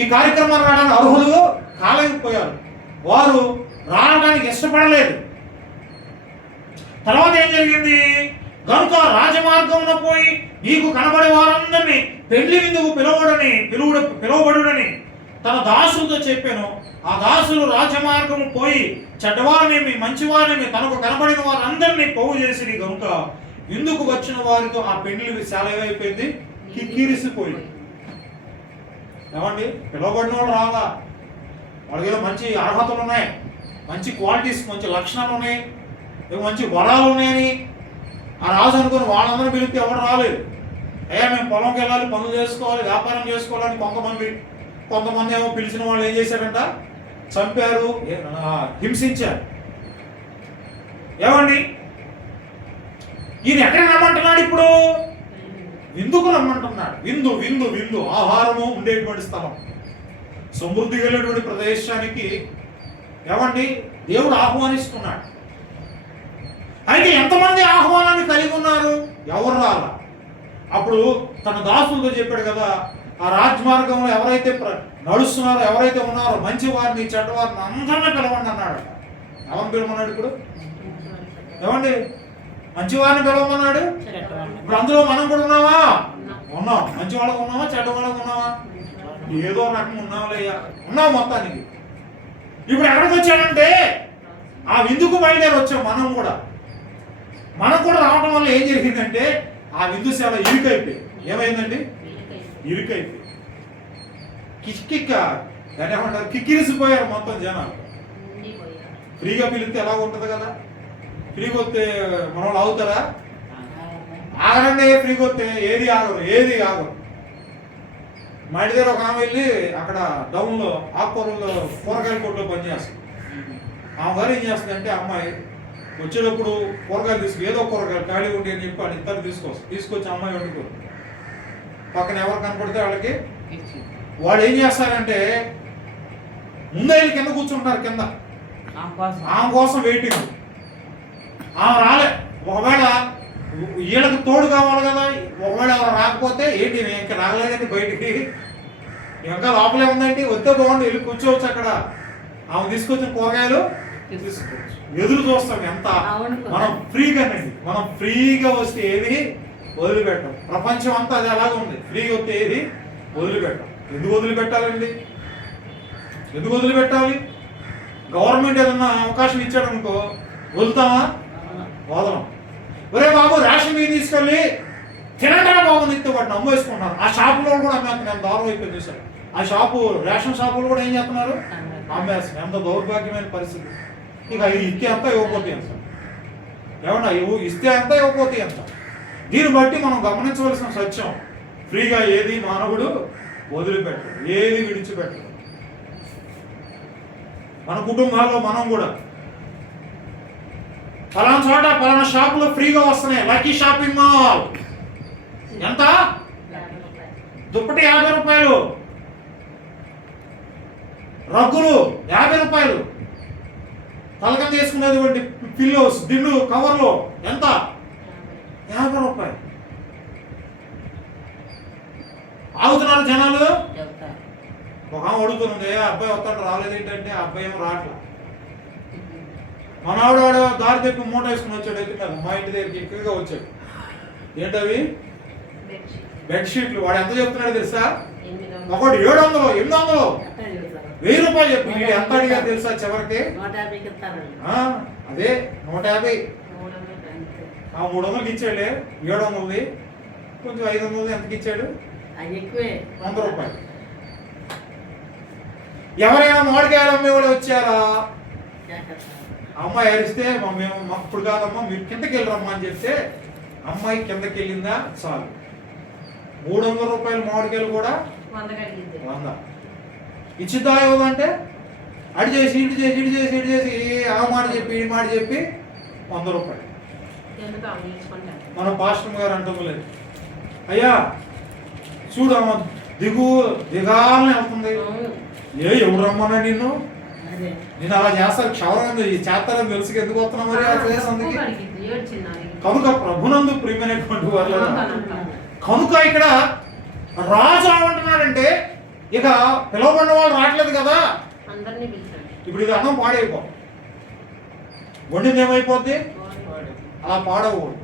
ఈ కార్యక్రమాన్ని రావడానికి అర్హులు కాలేకపోయారు, వారు రావడానికి ఇష్టపడలేదు. తర్వాత ఏం జరిగింది? కనుక రాజమార్గంలో పోయి నీకు కనబడే వారందరినీ పెళ్లి విందుకు పిలువబడుడని తన దాసులతో చెప్పాను. ఆ దాసులు రాజమార్గము పోయి చెడ్డవారినేమి మంచివారినేమి తనకు కనబడిన వారందరినీ పోగు చేసి కనుక విందుకు వచ్చిన వారితో ఆ పెళ్లి చాలా ఏమైపోయింది? కిక్కిరిసిపోయింది. ఏమండి, పిలువబడిన వాడు రాలా, వాళ్ళకి మంచి అర్హతలు ఉన్నాయి, మంచి క్వాలిటీస్, మంచి లక్షణాలు ఉన్నాయి, మంచి వరాలు ఉన్నాయని ఆ రాజు అనుకుని వాళ్ళందరూ పిలిస్తే ఎవరు రాలేదు. అయ్యా మేము పొలంకి వెళ్ళాలి, పనులు చేసుకోవాలి, వ్యాపారం చేసుకోవాలని కొంతమంది ఏమో పిలిచిన వాళ్ళు ఏం చేశారంట? చంపారు, హింసించారు. ఏమండి, ఈయన ఎక్కడ రమ్మంటున్నాడు? ఇప్పుడు విందుకు రమ్మంటున్నాడు. విందు విందు విందు ఆహారము ఉండేటువంటి స్థలం, సమృద్ధి కలిగినటువంటి ప్రదేశానికి ఏమండి దేవుడు ఆహ్వానిస్తున్నాడు. అయితే ఎంతమంది ఆహ్వానాన్ని కలిగి ఉన్నారు? ఎవరు రాలా. అప్పుడు తన దాసులతో చెప్పాడు కదా, ఆ రాజమార్గంలో ఎవరైతే నడుస్తున్నారో, ఎవరైతే ఉన్నారో మంచి వారిని చెడ్డవారిని అందరినీ పిలవండి అన్నాడు. ఎవరిని పిలవమన్నాడు? ఇప్పుడు ఏమండి, మంచి వారిని పిలవమన్నాడు. ఇప్పుడు అందులో మనం కూడా ఉన్నావా? ఉన్నాం. మంచి వాళ్ళకు ఉన్నావా, చెడ్డ వాళ్ళకు ఉన్నావా? ఏదో రకం ఉన్నావులయ్యా, ఉన్నావు మొత్తానికి. ఇప్పుడు ఎక్కడికి వచ్చాడంటే ఆ విందుకు బయలుదేరి వచ్చాం. మనం కూడా రావడం వల్ల ఏం జరిగిందంటే ఆ విందుశాల ఇరుకైపోయి ఏమైందండి? ఇరుకైపోయి దాన్ని ఏమంటారు? కిక్కిరిసిపోయారు మొత్తం జనాలు. ఫ్రీగా పిలిస్తే ఎలా ఉంటుంది కదా? ఫ్రీగా వస్తే మన వాళ్ళు అవుతారా? ఆగరండి. ఫ్రీగా వస్తే ఏది ఆగరు. మా ఇంటి దగ్గర ఒక ఆమె వెళ్ళి అక్కడ డౌన్లో ఆకుకూరల్లో కూరగాయల కొట్లో పనిచేస్తుంది. ఆమె గారు ఏం చేస్తుందంటే, అమ్మాయి వచ్చేటప్పుడు కూరగాయలు ఏదో కూరగాయలు ఖాళీ ఉండి అని చెప్పి వాళ్ళు ఇద్దరు తీసుకొచ్చి అమ్మాయి వండుకో పక్కన ఎవరు కనపడితే వాళ్ళకి వాడు ఏం చేస్తారంటే ముందే వెళ్ళి కింద కూర్చుంటారు. కింద ఆమె కోసం వెయిటింగ్. ఆమె రాలే, ఒకవేళ వీళ్ళకి తోడు కావాలి కదా, ఒకవేళ ఎవరు రాకపోతే ఏంటి ఇంకా రాలేదండి బయటికి, ఇంకా లోపలే ఉందండి, వస్తే బాగుండి వెళ్ళి కూర్చోవచ్చు అక్కడ. ఆమె తీసుకొచ్చిన కూరగాయలు ఎదురు చూస్తాం. ఎంత మనం ఫ్రీగా వస్తే ఏది వదిలిపెట్టాం. ప్రపంచం అంతా అది అలాగే ఉంది. ఫ్రీగా వస్తే ఏది వదిలిపెట్టాం. ఎందుకు వదిలిపెట్టాలండి? ఎందుకు వదిలిపెట్టాలి? గవర్నమెంట్ ఏదన్నా అవకాశం ఇచ్చాడు అనుకో వదులుతామా? వదలం. ఒరే బాబు, రేషన్ మీద తీసుకెళ్ళి తినటా బాబు నిత్తే వాటిని అమ్మేసుకుంటున్నారు. ఆ షాపులో కూడా అమ్మేస్తున్నారు. దారుణం అయిపోయింది చూసారు. ఆ రేషన్ షాపులు కూడా ఏం చేస్తున్నారు? అమ్మేస్తున్నారు. ఎంత దౌర్భాగ్యమైన పరిస్థితి. ఇక ఇస్తే అంతా ఇవ్వకపోతే ఎంత? ఏమన్నా ఇస్తే అంతా ఇవ్వకపోతే ఎంత? దీన్ని బట్టి మనం గమనించవలసిన సత్యం, ఫ్రీగా ఏది మానవుడు వదిలిపెట్టడు, ఏది విడిచిపెట్టడు. మన కుటుంబాల్లో మనం కూడా ఫలానా చోట ఫలానా షాపులో ఫ్రీగా వస్తున్నాయి. లక్కీ షాపింగ్ మాల్ ఎంత? దుప్పటి 50 రూపాయలు, రగ్గులు 50 రూపాయలు, తలకం తీసుకునేటువంటి పిల్లోస్ దిండు కవర్లు ఎంత? 50 రూపాయలు. ఆగుతున్నారు జనాలు. ఒక అడుగుతుంది, అబ్బాయి వస్తాడు రాలేదు ఏంటంటే, అబ్బాయి ఏమో రావట్లా. మన ఆవిడ దారి తెప్పి మూట వేసుకుని వచ్చాడు. అయితే మా ఇంటి దగ్గరికి ఎక్కువగా వచ్చాడు. ఏంటవి? బెడ్షీట్లు. వాడు ఎంత చెప్తున్నాడు తెలుసా? ఒకటి 700, 800, 1000 రూపాయలు చెప్పి ఎంత అడిగారు తెలుసా? చివరికి అదే 150. 300కి ఇచ్చాడులే. 700ది కొంచెం 500 ఎంతకి ఇచ్చాడు? 100 రూపాయలు. ఎవరైనా మామిడికాయలు అమ్మేవాళ్ళు వచ్చారా? అమ్మాయి అరిస్తే మేము ఇప్పుడు కాదమ్మా మీరు కిందకి వెళ్ళరమ్మా అని చెప్తే అమ్మాయి కిందకి వెళ్ళిందా చాలు. 300 రూపాయలు మామిడికాయలు కూడా 100 ఇచ్చిద్దా ఇవ్వదంటే అడి చేసి ఇటు చేసి ఆ మాట చెప్పి ఈ మాట చెప్పి 100 రూపాయలు. మన పాస్టర్ గారు అంటలేదు, అయ్యా చూడు అమ్మ దిగాలని వెళ్తుంది. ఎవరు రమ్మన్నా నిన్ను అలా చేస్తారు, క్షవరం చేస్తారని తెలుసు ఎందుకు వస్తున్నా మరి ఆ ప్లేస్ అందుకే. కనుక ప్రభునందు ప్రియమైనటువంటి వాళ్ళు, కనుక ఇక్కడ రాజు ఏమంటున్నాడంటే ఇక పిలవబడిన వాళ్ళు రావట్లేదు కదా, అందరినీ పిలిచాడు. ఇప్పుడు ఇది అన్నం పాడైపో, వండింది ఏమైపోద్ది, అలా పాడవకూడదు.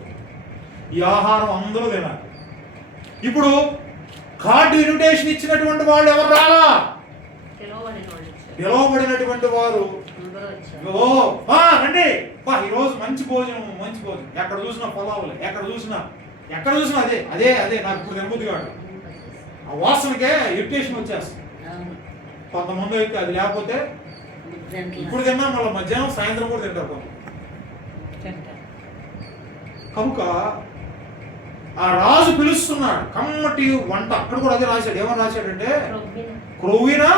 ఈ ఆహారం అందరూ తినాలి. ఇప్పుడు కార్డు ఇన్విటేషన్ ఇచ్చినటువంటి వాళ్ళు ఎవరు రాలా, పిలవబడినటువంటి వారు రండి ఈరోజు మంచి భోజనం, మంచి భోజనం, ఎక్కడ చూసినా పొలావులే, ఎక్కడ చూసినా అదే అదే అదే నాకు ఇప్పుడు తినబుద్ధి కాదు. ఆ వాసనకే ఇరిటేషన్ వచ్చేస్తుంది. కొంతమంది అయితే అది లేకపోతే ఇప్పుడు తిన్నా మళ్ళీ మధ్యాహ్నం సాయంత్రం కూడా తింటారు కొంత. కనుక ఆ రాజు పిలుస్తున్నాడు, కమ్మటి వంట. అక్కడ కూడా అదే రాశాడు. ఏమని రాశాడంటే క్రొవ్వినా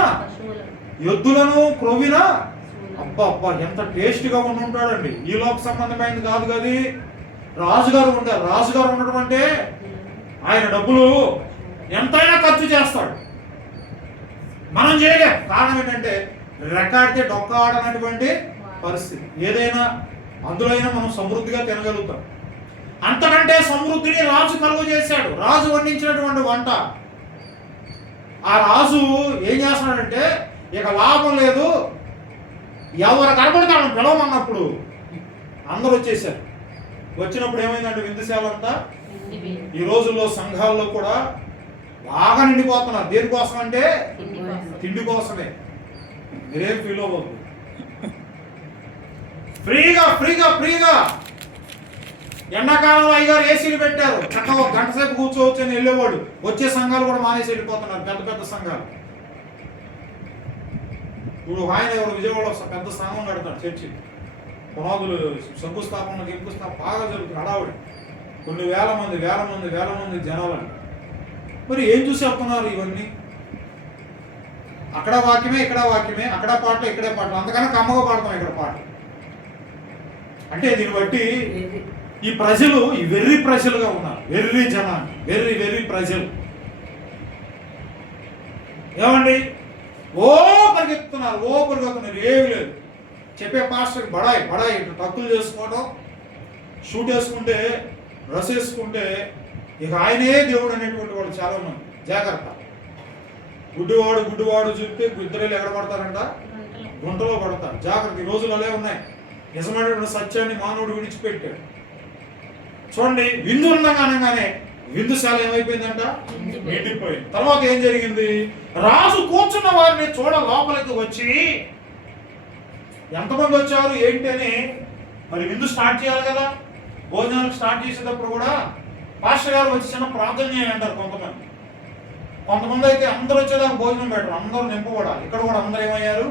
ఎద్దులను క్రొవ్వినా. అబ్బా అబ్బా ఎంత టేస్ట్గా ఉండి ఉంటాడండి. ఈ లోక సంబంధమైనది కాదు కదా, రాజుగారు ఉంటారు. రాజుగారు ఉండడం అంటే ఆయన డబ్బులు ఎంతైనా ఖర్చు చేస్తాడు, మనం చేయలేం. కారణం ఏంటంటే రెక్కాడితే డొక్కాడనటువంటి పరిస్థితి. ఏదైనా అందులో అయినా మనం సమృద్ధిగా తినగలుగుతాం. అంతకంటే సమృద్ధిని రాజు కలుగు చేశాడు. రాజు వండించినటువంటి వంట. ఆ రాజు ఏం చేస్తున్నాడంటే ఇక లాభం లేదు, ఎవరు కనబడతాడు పిలవమన్నప్పుడు అందరూ వచ్చేసారు. వచ్చినప్పుడు ఏమైందంటే విందుశాల అంతా ఈ రోజుల్లో సంఘాల్లో కూడా బాగా నిండిపోతున్నారు. దేనికోసం అంటే తిండి కోసమే. మీరేం ఫీల్ అవ్వద్దు. ఫ్రీగా ఫ్రీగా ఫ్రీగా. ఎండాకాలంలో అయ్యగారు ఏసీలు పెట్టారు, చక్కగా గంట సేపు కూర్చోవచ్చు అని వెళ్ళేవాడు. వచ్చే సంఘాలు కూడా మానేసి వెళ్ళిపోతున్నారు, పెద్ద పెద్ద సంఘాలు. ఇప్పుడు ఆయన ఎవరు విజయవాడ పెద్ద స్థానం కడతాడు, చర్చి పునాదులు శంకుస్థాపన గింకుస్థాపన బాగా జరుగుతుంది. హడావుడి, కొన్ని వేల మంది జనాలు. మరి ఏం చూసి వెళ్తున్నారు ఇవన్నీ? అక్కడ వాక్యమే, ఇక్కడ వాక్యమే, అక్కడ పాటలు, ఇక్కడే పాటలు. అంతకన్నా కమ్మగా పాడతాం ఇక్కడ పాటలు. అంటే దీన్ని బట్టి ఈ ప్రజలు ఈ వెర్రి ప్రజలుగా ఉన్నారు. వెర్రి జనాన్ని, వెర్రి ప్రజలు. ఏమండి పరిగెత్తుతున్నారు. ఏమి లేదు. చెప్పే పాస్టర్కి బడాయి టక్కులు చేసుకోవడం, షూట్ వేసుకుంటే, డ్రెస్ వేసుకుంటే ఇక ఆయనే దేవుడు అనేటువంటి వాళ్ళు చాలా మంది. జాగ్రత్త. గుడ్డివాడు చూస్తే ఇద్దరేళ్ళు ఎక్కడ పడతారంట, గుంటలో పడతారు. జాగ్రత్త. ఈ రోజులు అలే ఉన్నాయి. నిజమైనటువంటి సత్యాన్ని మానవుడు విడిచిపెట్టాడు. చూడండి, విందు ఉండగా అనగానే విందుశాల ఏమైపోయిందంట, నిండిపోయింది. తర్వాత ఏం జరిగింది? రాజు కూర్చున్న వారిని చూడ లోపలికి వచ్చి, ఎంతమంది వచ్చారు ఏంటి అని మరి విందు స్టార్ట్ చేయాలి కదా. భోజనాలకు స్టార్ట్ చేసేటప్పుడు కూడా పాస్టర్ గారు వచ్చి చిన్న ప్రార్థన చేయంటారు కొంతమంది అయితే అందరూ వచ్చేదాకా భోజనం పెట్టరు, అందరూ నింపబడాలి. ఇక్కడ కూడా అందరూ ఏమయ్యారు,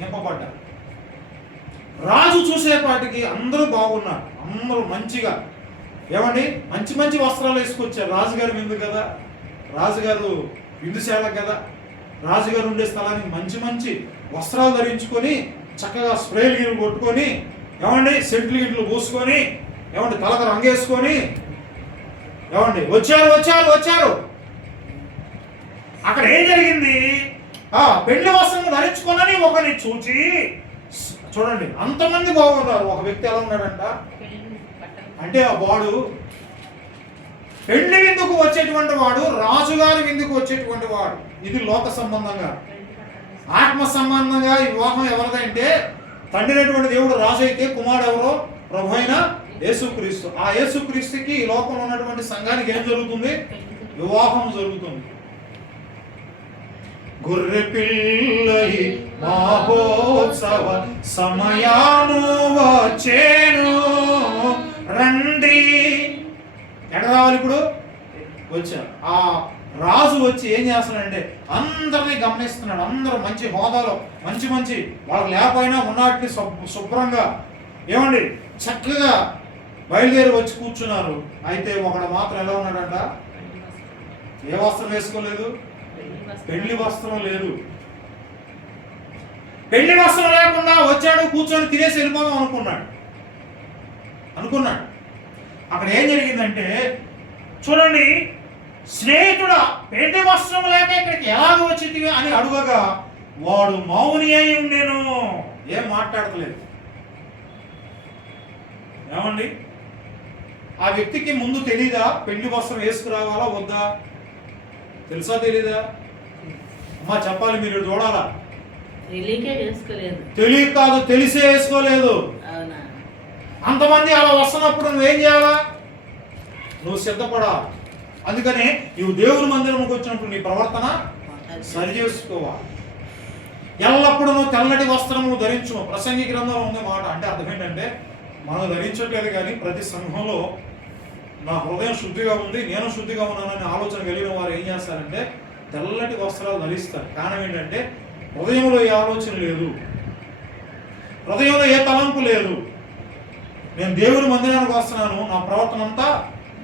నింపబడ్డారు. రాజు చూసేపాటికి అందరూ బాగున్నారు, అందరూ మంచిగా. ఏమండి మంచి వస్త్రాలు వేసుకొచ్చారు. రాజుగారు విందు కదా, రాజుగారు విందుశాల కదా, రాజుగారు ఉండే స్థలానికి మంచి వస్త్రాలు ధరించుకొని, చక్కగా స్ప్రేలు గిన్నెలు కొట్టుకొని, ఏమండి సెంట్లు గిట్లు పూసుకొని, ఏమండి తలకు రంగేసుకొని, ఏమండి వచ్చారు. అక్కడ ఏం జరిగింది? పెళ్లి వస్త్రం ధరించుకోనని ఒకరిని చూచి, చూడండి అంతమంది బాగున్నారు. ఒక వ్యక్తి ఎలా ఉన్నాడంట అంటే ఆ వాడు పెళ్లి విందుకు వచ్చేటువంటి వాడు, రాజుగారి విందుకు వచ్చేటువంటి వాడు. ఇది లోక సంబంధంగా. ఆత్మ సంబంధంగా ఈ వివాహం ఎవరిదంటే తండ్రి అయినటువంటి దేవుడు రాజు అయితే, కుమారుడు ఎవరో ప్రభు అయిన యేసుక్రీస్తు. ఆ యేసుక్రీస్తుకి ఈ లోకంలో ఉన్నటువంటి సంఘానికి ఏం జరుగుతుంది? వివాహం జరుగుతుంది. గొర్రె పిల్లై మహోత్సవ సమయాను వచ్చేను రండి. ఎక్కడ రావాలి ఇప్పుడు? వచ్చారు. ఆ రాజు వచ్చి ఏం చేస్తున్నాడంటే అందరినీ గమనిస్తున్నాడు. అందరూ మంచి హోదాలో మంచి వాళ్ళకి లేకపోయినా ఉన్నట్టు శుభ్రంగా, ఏమండి చక్కగా బయలుదేరి వచ్చి కూర్చున్నారు. అయితే ఒకడు మాత్రం ఎలా ఉన్నాడంట? ఏ వస్త్రం వేసుకోలేదు, పెళ్లి వస్త్రం లేదు. పెళ్లి వస్త్రం లేకుండా వచ్చాడు, కూర్చొని తినేసి వెళ్ళిపోదాం అనుకున్నాడు. అక్కడ ఏం జరిగిందంటే చూడండి, స్నేహితుడా పెళ్లి వస్త్రం లేక ఇక్కడికి ఎలాగ వచ్చింది అని అడుగగా వాడు మౌని అయి ఉండేను, ఏం మాట్లాడతలేదు. ఏమండి ఆ వ్యక్తికి ముందు తెలీదా పెళ్లి వస్త్రం వేసుకురావాలా వద్దా? తెలుసా తెలీదా? అమ్మా చెప్పాలి, మీరు చూడాలా. తెలియక కాదు, తెలిసే వేసుకోలేదు. అంతమంది అలా వస్తున్నప్పుడు నువ్వేం చేయాలా? నువ్వు సిద్ధపడాలి. అందుకని నువ్వు దేవుని మందిరంకి వచ్చినప్పుడు నీ ప్రవర్తన సరి చేసుకోవాలి. ఎల్లప్పుడూ నువ్వు తెల్లటి వస్త్రము ధరించు. ప్రసంగి గ్రంథంలో ఉంది మాట. అంటే అర్థం ఏంటంటే మనం ధరించట్లేదు, కానీ ప్రతి సంఘంలో నా హృదయం శుద్ధిగా ఉంది, నేను శుద్ధిగా ఉన్నానని ఆలోచన కలిగిన వారు ఏం చేస్తారంటే తెల్లటి వస్త్రాలు ధరిస్తారు. కారణం ఏంటంటే హృదయంలో ఏ ఆలోచన లేదు, హృదయంలో ఏ తలంపు లేదు. నేను దేవుని మందిరానికి వస్తున్నాను, నా ప్రవర్తన అంతా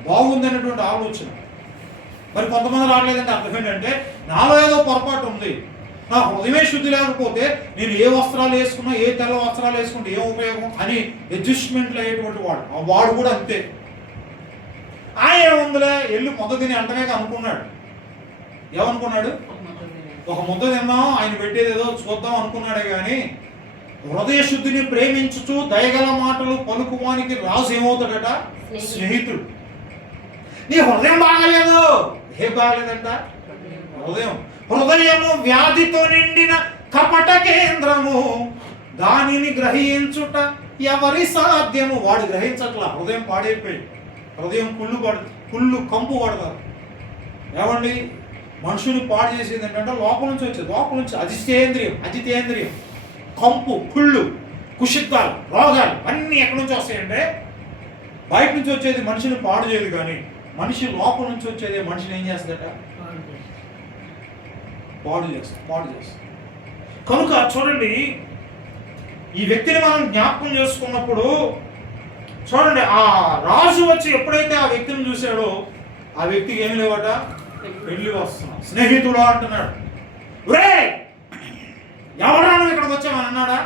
బాగుంది అనేటువంటి ఆలోచన. మరి కొంతమంది రావట్లేదంటే అర్థం ఏంటంటే నాలో ఏదో పొరపాటు ఉంది, నా హృదయమే శుద్ధి లేకపోతే నేను ఏ వస్త్రాలు వేసుకున్నా, ఏ తెల్ల వస్త్రాలు వేసుకుంటే ఏం ఉపయోగం అని అడ్జస్ట్మెంట్లు అయ్యేటువంటి వాడు కూడా అంతే. ఆయన ఏముందిలే ఎల్లు ముద్ద తిని అంటనే అనుకున్నాడు. ఏమనుకున్నాడు? ఒక ముద్ద తిన్నాం, ఆయన పెట్టేది ఏదో చూద్దాం అనుకున్నాడే కానీ హృదయ శుద్ధిని ప్రేమించుచు దయగల మాటలు పలుకువానికి రాజు ఏమవుతాడట? స్నేహితుడు. నీ హృదయం బాగలేదు. ఏం బాగలేదంట? హృదయము వ్యాధితో నిండిన కపట కేంద్రము, దానిని గ్రహించుట ఎవరి సాధ్యము. వాడు గ్రహించట్లా, హృదయం పాడైపోయి, హృదయం కుళ్ళు కంపు పడతారు. ఏమండి, మనుషుని పాడు చేసేది ఏంటంటే లోపల నుంచి వచ్చేది. లోపల నుంచి అజితేంద్రియం, కంపు, కుళ్ళు, కుషిత్వాలు, రోగాలు అన్నీ ఎక్కడి నుంచి వస్తాయంటే బయట నుంచి వచ్చేది మనిషిని పాడు చేయదు, కానీ మనిషి లోపల నుంచి వచ్చేది మనిషిని ఏం చేస్తుందట? పాడు చేస్తుంది. కనుక చూడండి, ఈ వ్యక్తిని మనం జ్ఞాపకం చేసుకున్నప్పుడు చూడండి, ఆ రాజు వచ్చి ఎప్పుడైతే ఆ వ్యక్తిని చూశాడో ఆ వ్యక్తికి ఏమి లేవట? పెళ్లి వస్తున్నాడు. స్నేహితుడా అంటున్నాడు. ఎవరా నువ్వు ఇక్కడికి వచ్చామని అన్నాడా?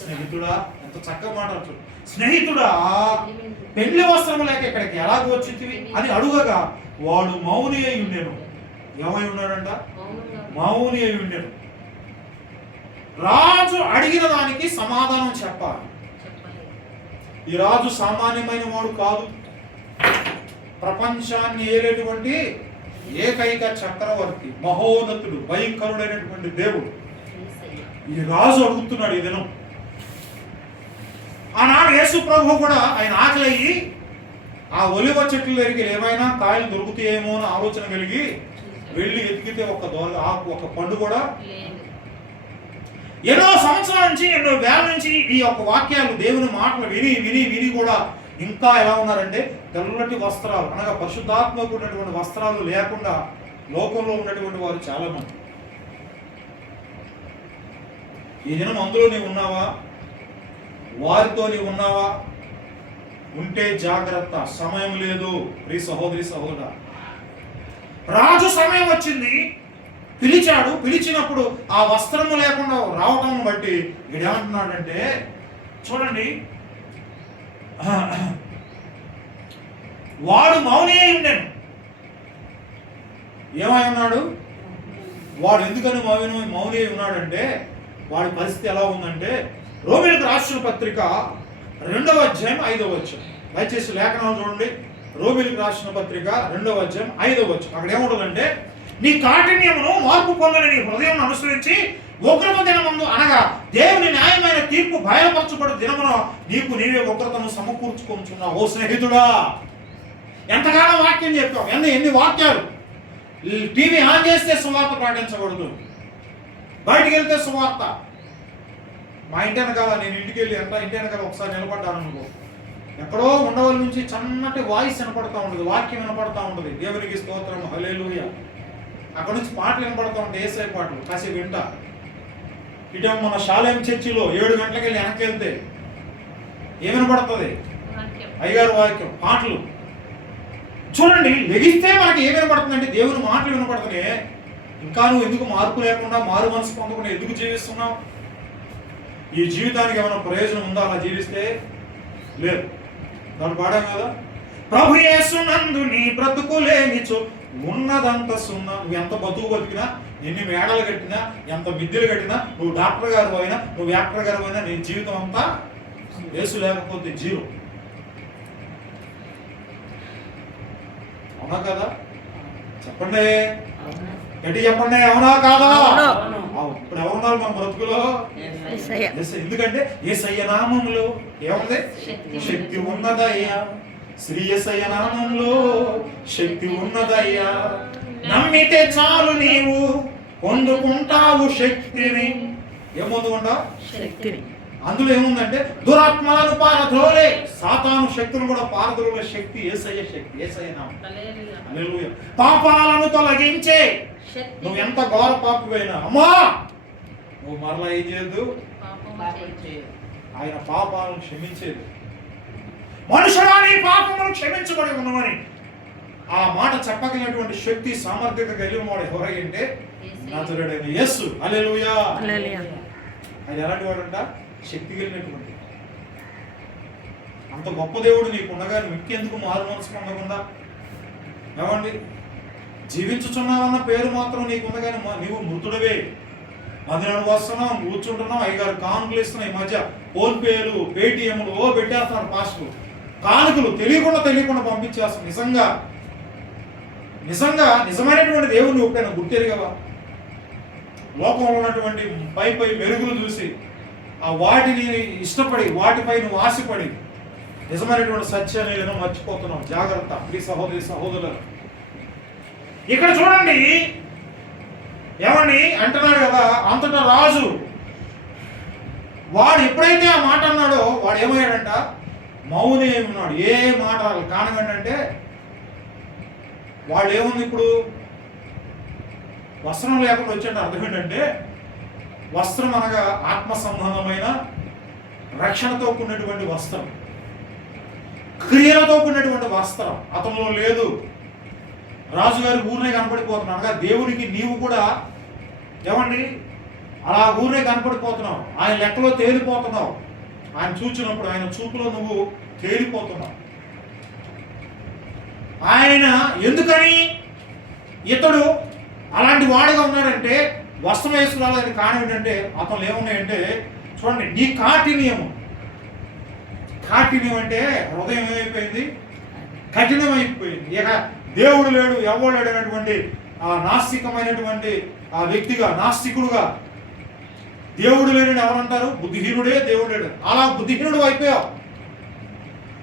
స్నేహితుడా. ఎంత చక్కగా మాట్లాడుతు. స్నేహితుడా, పెళ్లి వస్త్రం లేక ఇక్కడికి ఎలాగ వచ్చింది అని అడుగగా వాడు మౌని అయి ఉండేను. ఏమై ఉన్నాడంట? మౌని అయి ఉండేను. రాజు అడిగిన దానికి సమాధానం చెప్పాలి. ఈ రాజు సామాన్యమైన వాడు కాదు. ప్రపంచాన్ని ఏలేటువంటి ఏకైక చక్రవర్తి, మహోన్నతుడు, భయంకరుడైనటువంటి దేవుడు. ఈ రాజు అడుగుతున్నాడు ఈ దినం. ఆనాడు యేసు ప్రభు కూడా ఆయన ఆకలి అయ్యి ఆ ఒలివ చెట్ల దగ్గరికి ఏమైనా కాయలు దొరుకుతాయేమో అని ఆలోచన కలిగి వెళ్ళి ఎతికితే ఒక పండు కూడా. ఎన్నో సంవత్సరాల నుంచి, ఎన్నో వేల నుంచి ఈ యొక్క వాక్యాలు, దేవుని మాటలు విని విని విని కూడా ఇంకా ఎలా ఉన్నారంటే తెల్లటి వస్త్రాలు అనగా పరిశుద్ధాత్మకు ఉన్నటువంటి వస్త్రాలు లేకుండా లోకంలో ఉన్నటువంటి వారు చాలా మంది. ఈ దినం అందులో నీవు ఉన్నావా? వారితో నీవు ఉన్నావా? ఉంటే జాగ్రత్త, సమయం లేదు. ప్రియ సహోదరి సహోదరుడా, రాజు సమయం వచ్చింది, పిలిచాడు. పిలిచినప్పుడు ఆ వస్త్రము లేకుండా రావటం బట్టి వీడేమంటున్నాడంటే చూడండి, వాడు మౌని అయి ఉండేను. ఏమై ఉన్నాడు? వాడు ఎందుకని మౌని అయి ఉన్నాడంటే వాడి పరిస్థితి ఎలా ఉందంటే రోమీయులకు రాసిన పత్రిక 2వ అధ్యాయం 5వ వచనం. దయచేసి లేఖనాలు చూడండి. రోమీయులకు రాసిన పత్రిక 2వ అధ్యాయం 5వ వచనం. అక్కడ ఏముంటుందంటే, నీ కాఠిన్యమును మార్పు పొందని నీ హృదయం అనుసరించి ఉగ్రత దినమందు అనగా దేవుని న్యాయమైన తీర్పు బయలుపరచబడు దినమున నీకు నీవే ఉగ్రతను సమకూర్చుకుంటున్నావు. ఓ స్నేహితుడా, ఎంతకాలం వాక్యం చెప్పావు? ఎన్ని వాక్యాలు! టీవీ ఆన్ చేస్తే సువార్త పాటించకూడదు, బయటికి వెళ్తే సువార్త. మా ఇంటి వెనకాల, నేను ఇంటికి వెళ్ళి ఇంటి వెనకాల ఒకసారి నిలబడ్డాను అనుకో, ఎక్కడో ఉండవల నుంచి చన్నటి వాయిస్ వినపడతా ఉంటుంది, వాక్యం వినపడతా ఉంటుంది, దేవునికి స్తోత్రం, హల్లెలూయా. అక్కడ నుంచి పాటలు వినపడతా ఉంటాయి, యేసయ్య పాటలు. కాసేపు వింటా. ఇటు మన షాలేం చర్చిలో 7 గంటలకు వెళ్ళి వెనక్కి వెళ్తే ఏం వినపడుతుంది? అయ్యగారు వాక్యం, పాటలు. చూడండి, లెగిస్తే మనకి ఏం వినపడుతుందంటే దేవుని మాటలు వినపడుతున్నాయి. ఇంకా నువ్వు ఎందుకు మార్పు లేకుండా, మారు మనసు పొందకుండా ఎందుకు జీవిస్తున్నావు? ఈ జీవితానికి ఏమైనా ప్రయోజనం ఉందా అలా జీవిస్తే? లేదు. దాన్ని పాడాం కదా, ప్రభు యేసునందు నీ బ్రతుకులేనిచో ఉన్నదంతా సున్నా. నువ్వు ఎంత బతుకు బతికినా, ఎన్ని మేడలు కట్టినా, ఎంత విద్యలు కట్టినా, నువ్వు డాక్టర్ గారు అయినా, నువ్వు యాక్టర్ గారు అయినా, నీ జీవితం అంతా యేసు లేకపోతే జీరో. అవునా కదా? చెప్పండి. గట్టి చెప్పండి, అవునా కాదా? అవును. ఇప్పుడు ఎవరున్నారు మన బ్రతుకులో? యేసయ్య. ఎందుకంటే యేసయ్య నామములో ఏముంది? శక్తి ఉన్నదయ్యా. శ్రీ యేసయ్య నామములో శక్తి ఉన్నదయ్యా. నమ్మితే చాలు నీవు పొందుకుంటావు శక్తిని. ఏం పొందుకుంటావు? శక్తిని. అందులో ఏముందంటే దురాత్మలను పారద్రోలే, సాతాను శక్తులు కూడా పారద్రోలే శక్తి యేసయ్య శక్తి, యేసయ్య నామం. హల్లెలూయా. పాపాలను తొలగించే. నువ్వు ఎంత ఘోర పాపివైనా అమ్మా నువ్వు మరలా ఏం చేయొద్దు, ఆయన పాపాలను క్షమించేది. మనుషుడా నీ పాపములు క్షమించబడి ఉన్నవని ఆ మాట చెప్పగలిగినటువంటి శక్తి సామర్థ్యత కలిగిన వాడు ఎవరంటే నజరేయుడైన యేసు. హల్లెలూయా. హల్లెలూయా. అది ఎలాంటి వాడంట? శక్తి కలిగినటువంటి. అంత గొప్ప దేవుడు నీకు ఉండగా నువ్వు ఎందుకు మారు మనసు పొందకుండా? ఏమండి, జీవించుచున్నావన్న పేరు మాత్రం నీకు ఉంది కానీ నీవు మృతుడవే. మందిరానికి వస్తున్నాం, కూర్చుంటున్నాం, అయ్యగారు కానుకలు ఇస్తున్నాం. ఈ మధ్య ఫోన్ పేలు, పేటిఎంలు పెట్టేస్తున్నారు పాస్టులు. కానుకలు తెలియకుండా పంపించేస్తాం. నిజమైనటువంటి దేవుడిని ఎప్పుడైనా గుర్తెరిగవా? లోకంలో ఉన్నటువంటి పై మెరుగులు చూసి ఆ వాటిని ఇష్టపడి వాటిపై నువ్వు ఆశపడి నిజమైనటువంటి సత్యాన్ని ఏదో మర్చిపోతున్నావు. జాగ్రత్త ప్రియ సహోదరి సహోదరులు. ఇక్కడ చూడండి ఏమని అంటున్నాడు కదా, అంతటా రాజు వాడు ఎప్పుడైతే ఆ మాట అన్నాడో వాడు ఏమయ్యాడంట? మౌనే ఉన్నాడు. ఏ మాట కానగండి అంటే వాళ్ళు ఏముంది, ఇప్పుడు వస్త్రం లేకుండా వచ్చాడు. అర్థం ఏంటంటే వస్త్రం అనగా ఆత్మ సంబంధమైన రక్షణతో కూడినటువంటి వస్త్రం, క్రియలతో కూడినటువంటి వస్త్రం అతనిలో లేదు. రాజుగారి ఊరినే కనపడిపోతున్నావు అనగా దేవునికి నీవు కూడా ఏమండి అలా ఊరినే కనపడిపోతున్నావు. ఆయన లెక్కలో తేలిపోతున్నావు. ఆయన చూచినప్పుడు ఆయన చూపులో నువ్వు తేలిపోతున్నావు. ఆయన ఎందుకని ఇతడు అలాంటి వాడుగా ఉన్నాడంటే వస్త్రం వేసుకురాలని కారణం ఏంటంటే అతను ఏమున్నాయంటే చూడండి, నీ కాఠిన్యం అంటే హృదయం ఏమైపోయింది? కఠినమైపోయింది. ఇక దేవుడు లేడు, ఎవడు లేడు అనేటువంటి ఆ నాస్తికమైనటువంటి ఆ వ్యక్తిగా, నాస్తికుడుగా, దేవుడు లేని ఎవరంటారు? బుద్ధిహీనుడే దేవుడు లేడు. అలా బుద్ధిహీనుడు అయిపోయావు.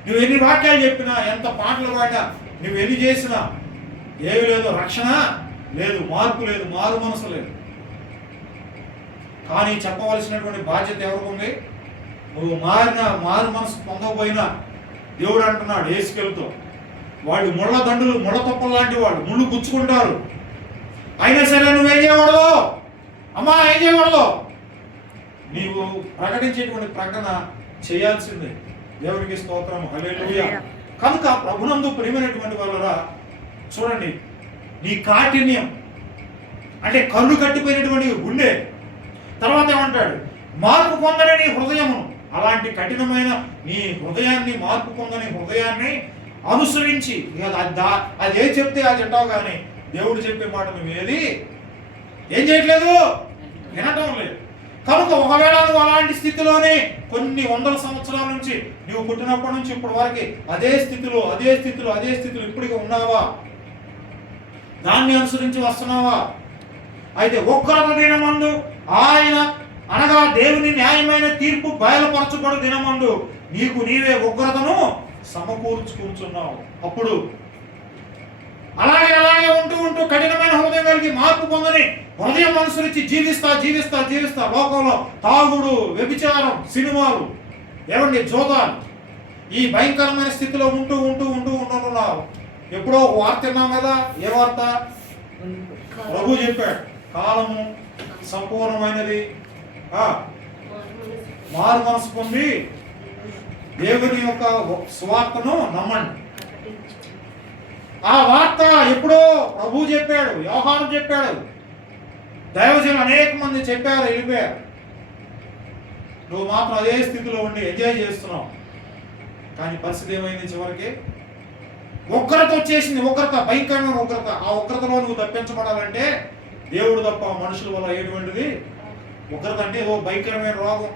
నువ్వు ఎన్ని వాక్యాలు చెప్పినా, ఎంత పాటలు పాడినా, నువ్వు ఎన్ని చేసినా ఏమి లేదు, రక్షణ లేదు, మార్పు లేదు, మారు మనసు లేదు. కానీ చెప్పవలసినటువంటి బాధ్యత ఎవరికి ఉంది? నువ్వు మారు మనసు పొందకపోయినా దేవుడు అంటున్నాడు ఏసుకెళ్తూ, వాళ్ళు ముళ్ళ దండులు, ముళ్ళ తొప్పలు లాంటి వాళ్ళు, ముళ్ళు గుచ్చుకుంటారు. అయినా సరే నువ్వేం చేయకూడదు అమ్మా, ఏం చేయకూడదు, నీవు ప్రకటించేటువంటి ప్రకటన చేయాల్సిందే. దేవునికి స్తోత్రం. హల్లెలూయా. కనుక ప్రభునందు ప్రియమైనటువంటి వాళ్ళరా చూడండి, నీ కాఠిన్యం అంటే కళ్ళు కట్టిపోయినటువంటి గుండె, తర్వాత ఏమంటాడు? మార్పు పొందని నీ హృదయము. అలాంటి కఠినమైన నీ హృదయాన్ని, మార్పు పొందని హృదయాన్ని అనుసరించి అది ఏం చెప్తే అది అంటావు, కానీ దేవుడు చెప్పే మాట నువ్వు ఏం చేయట్లేదు, వినటం లేదు. కనుక ఒకవేళ నువ్వు అలాంటి స్థితిలోనే కొన్ని వందల సంవత్సరాల నుంచి నువ్వు పుట్టినప్పటి నుంచి ఇప్పటి వరకు అదే స్థితిలో ఇప్పటికీ ఉన్నావా? దాన్ని అనుసరించి వస్తున్నావా? అయితే ఉగ్రత దినమందు ఆయన అనగా దేవుని న్యాయమైన తీర్పు బయలుపరచబడు దినమందు నీకు నీవే ఉగ్రతను సమకూర్చుకుంటున్నావు. అప్పుడు అలాగే ఉంటూ కఠినమైన హృదయం కలిగి మార్పు పొందని హృదయం అనుసరించి జీవిస్తా లోకంలో తాగుడు, వ్యభిచారం, సినిమాలు, ఏమండి జోదాలు, ఈ భయంకరమైన స్థితిలో ఉంటున్నావు. ఎప్పుడో ఒక వార్త విన్నాం కదా. ఏ వార్త? ప్రభు చెప్పాడు, కాలము సంపూర్ణమైనది, మారు మనసు పొంది దేవుని యొక్క స్వార్థను నమ్మండి. ఆ వార్త ఎప్పుడో ప్రభు చెప్పాడు, యోహాను చెప్పాడు, దైవజనులు అనేక మంది చెప్పారు, వెళ్ళిపోయారు. నువ్వు మాత్రం అదే స్థితిలో ఉండి ఎంజాయ్ చేస్తున్నావు. కానీ పరిస్థితి ఏమైంది? చివరికి ఉగ్రత వచ్చేసింది. ఉగ్రత, భయంకరమైన ఉగ్రత. ఆ ఉగ్రతలో నువ్వు తప్పించబడాలంటే దేవుడు తప్ప మనుషుల వల్ల ఎటువంటిది ఉగ్రత అంటే ఏదో భయంకరమైన రోగం.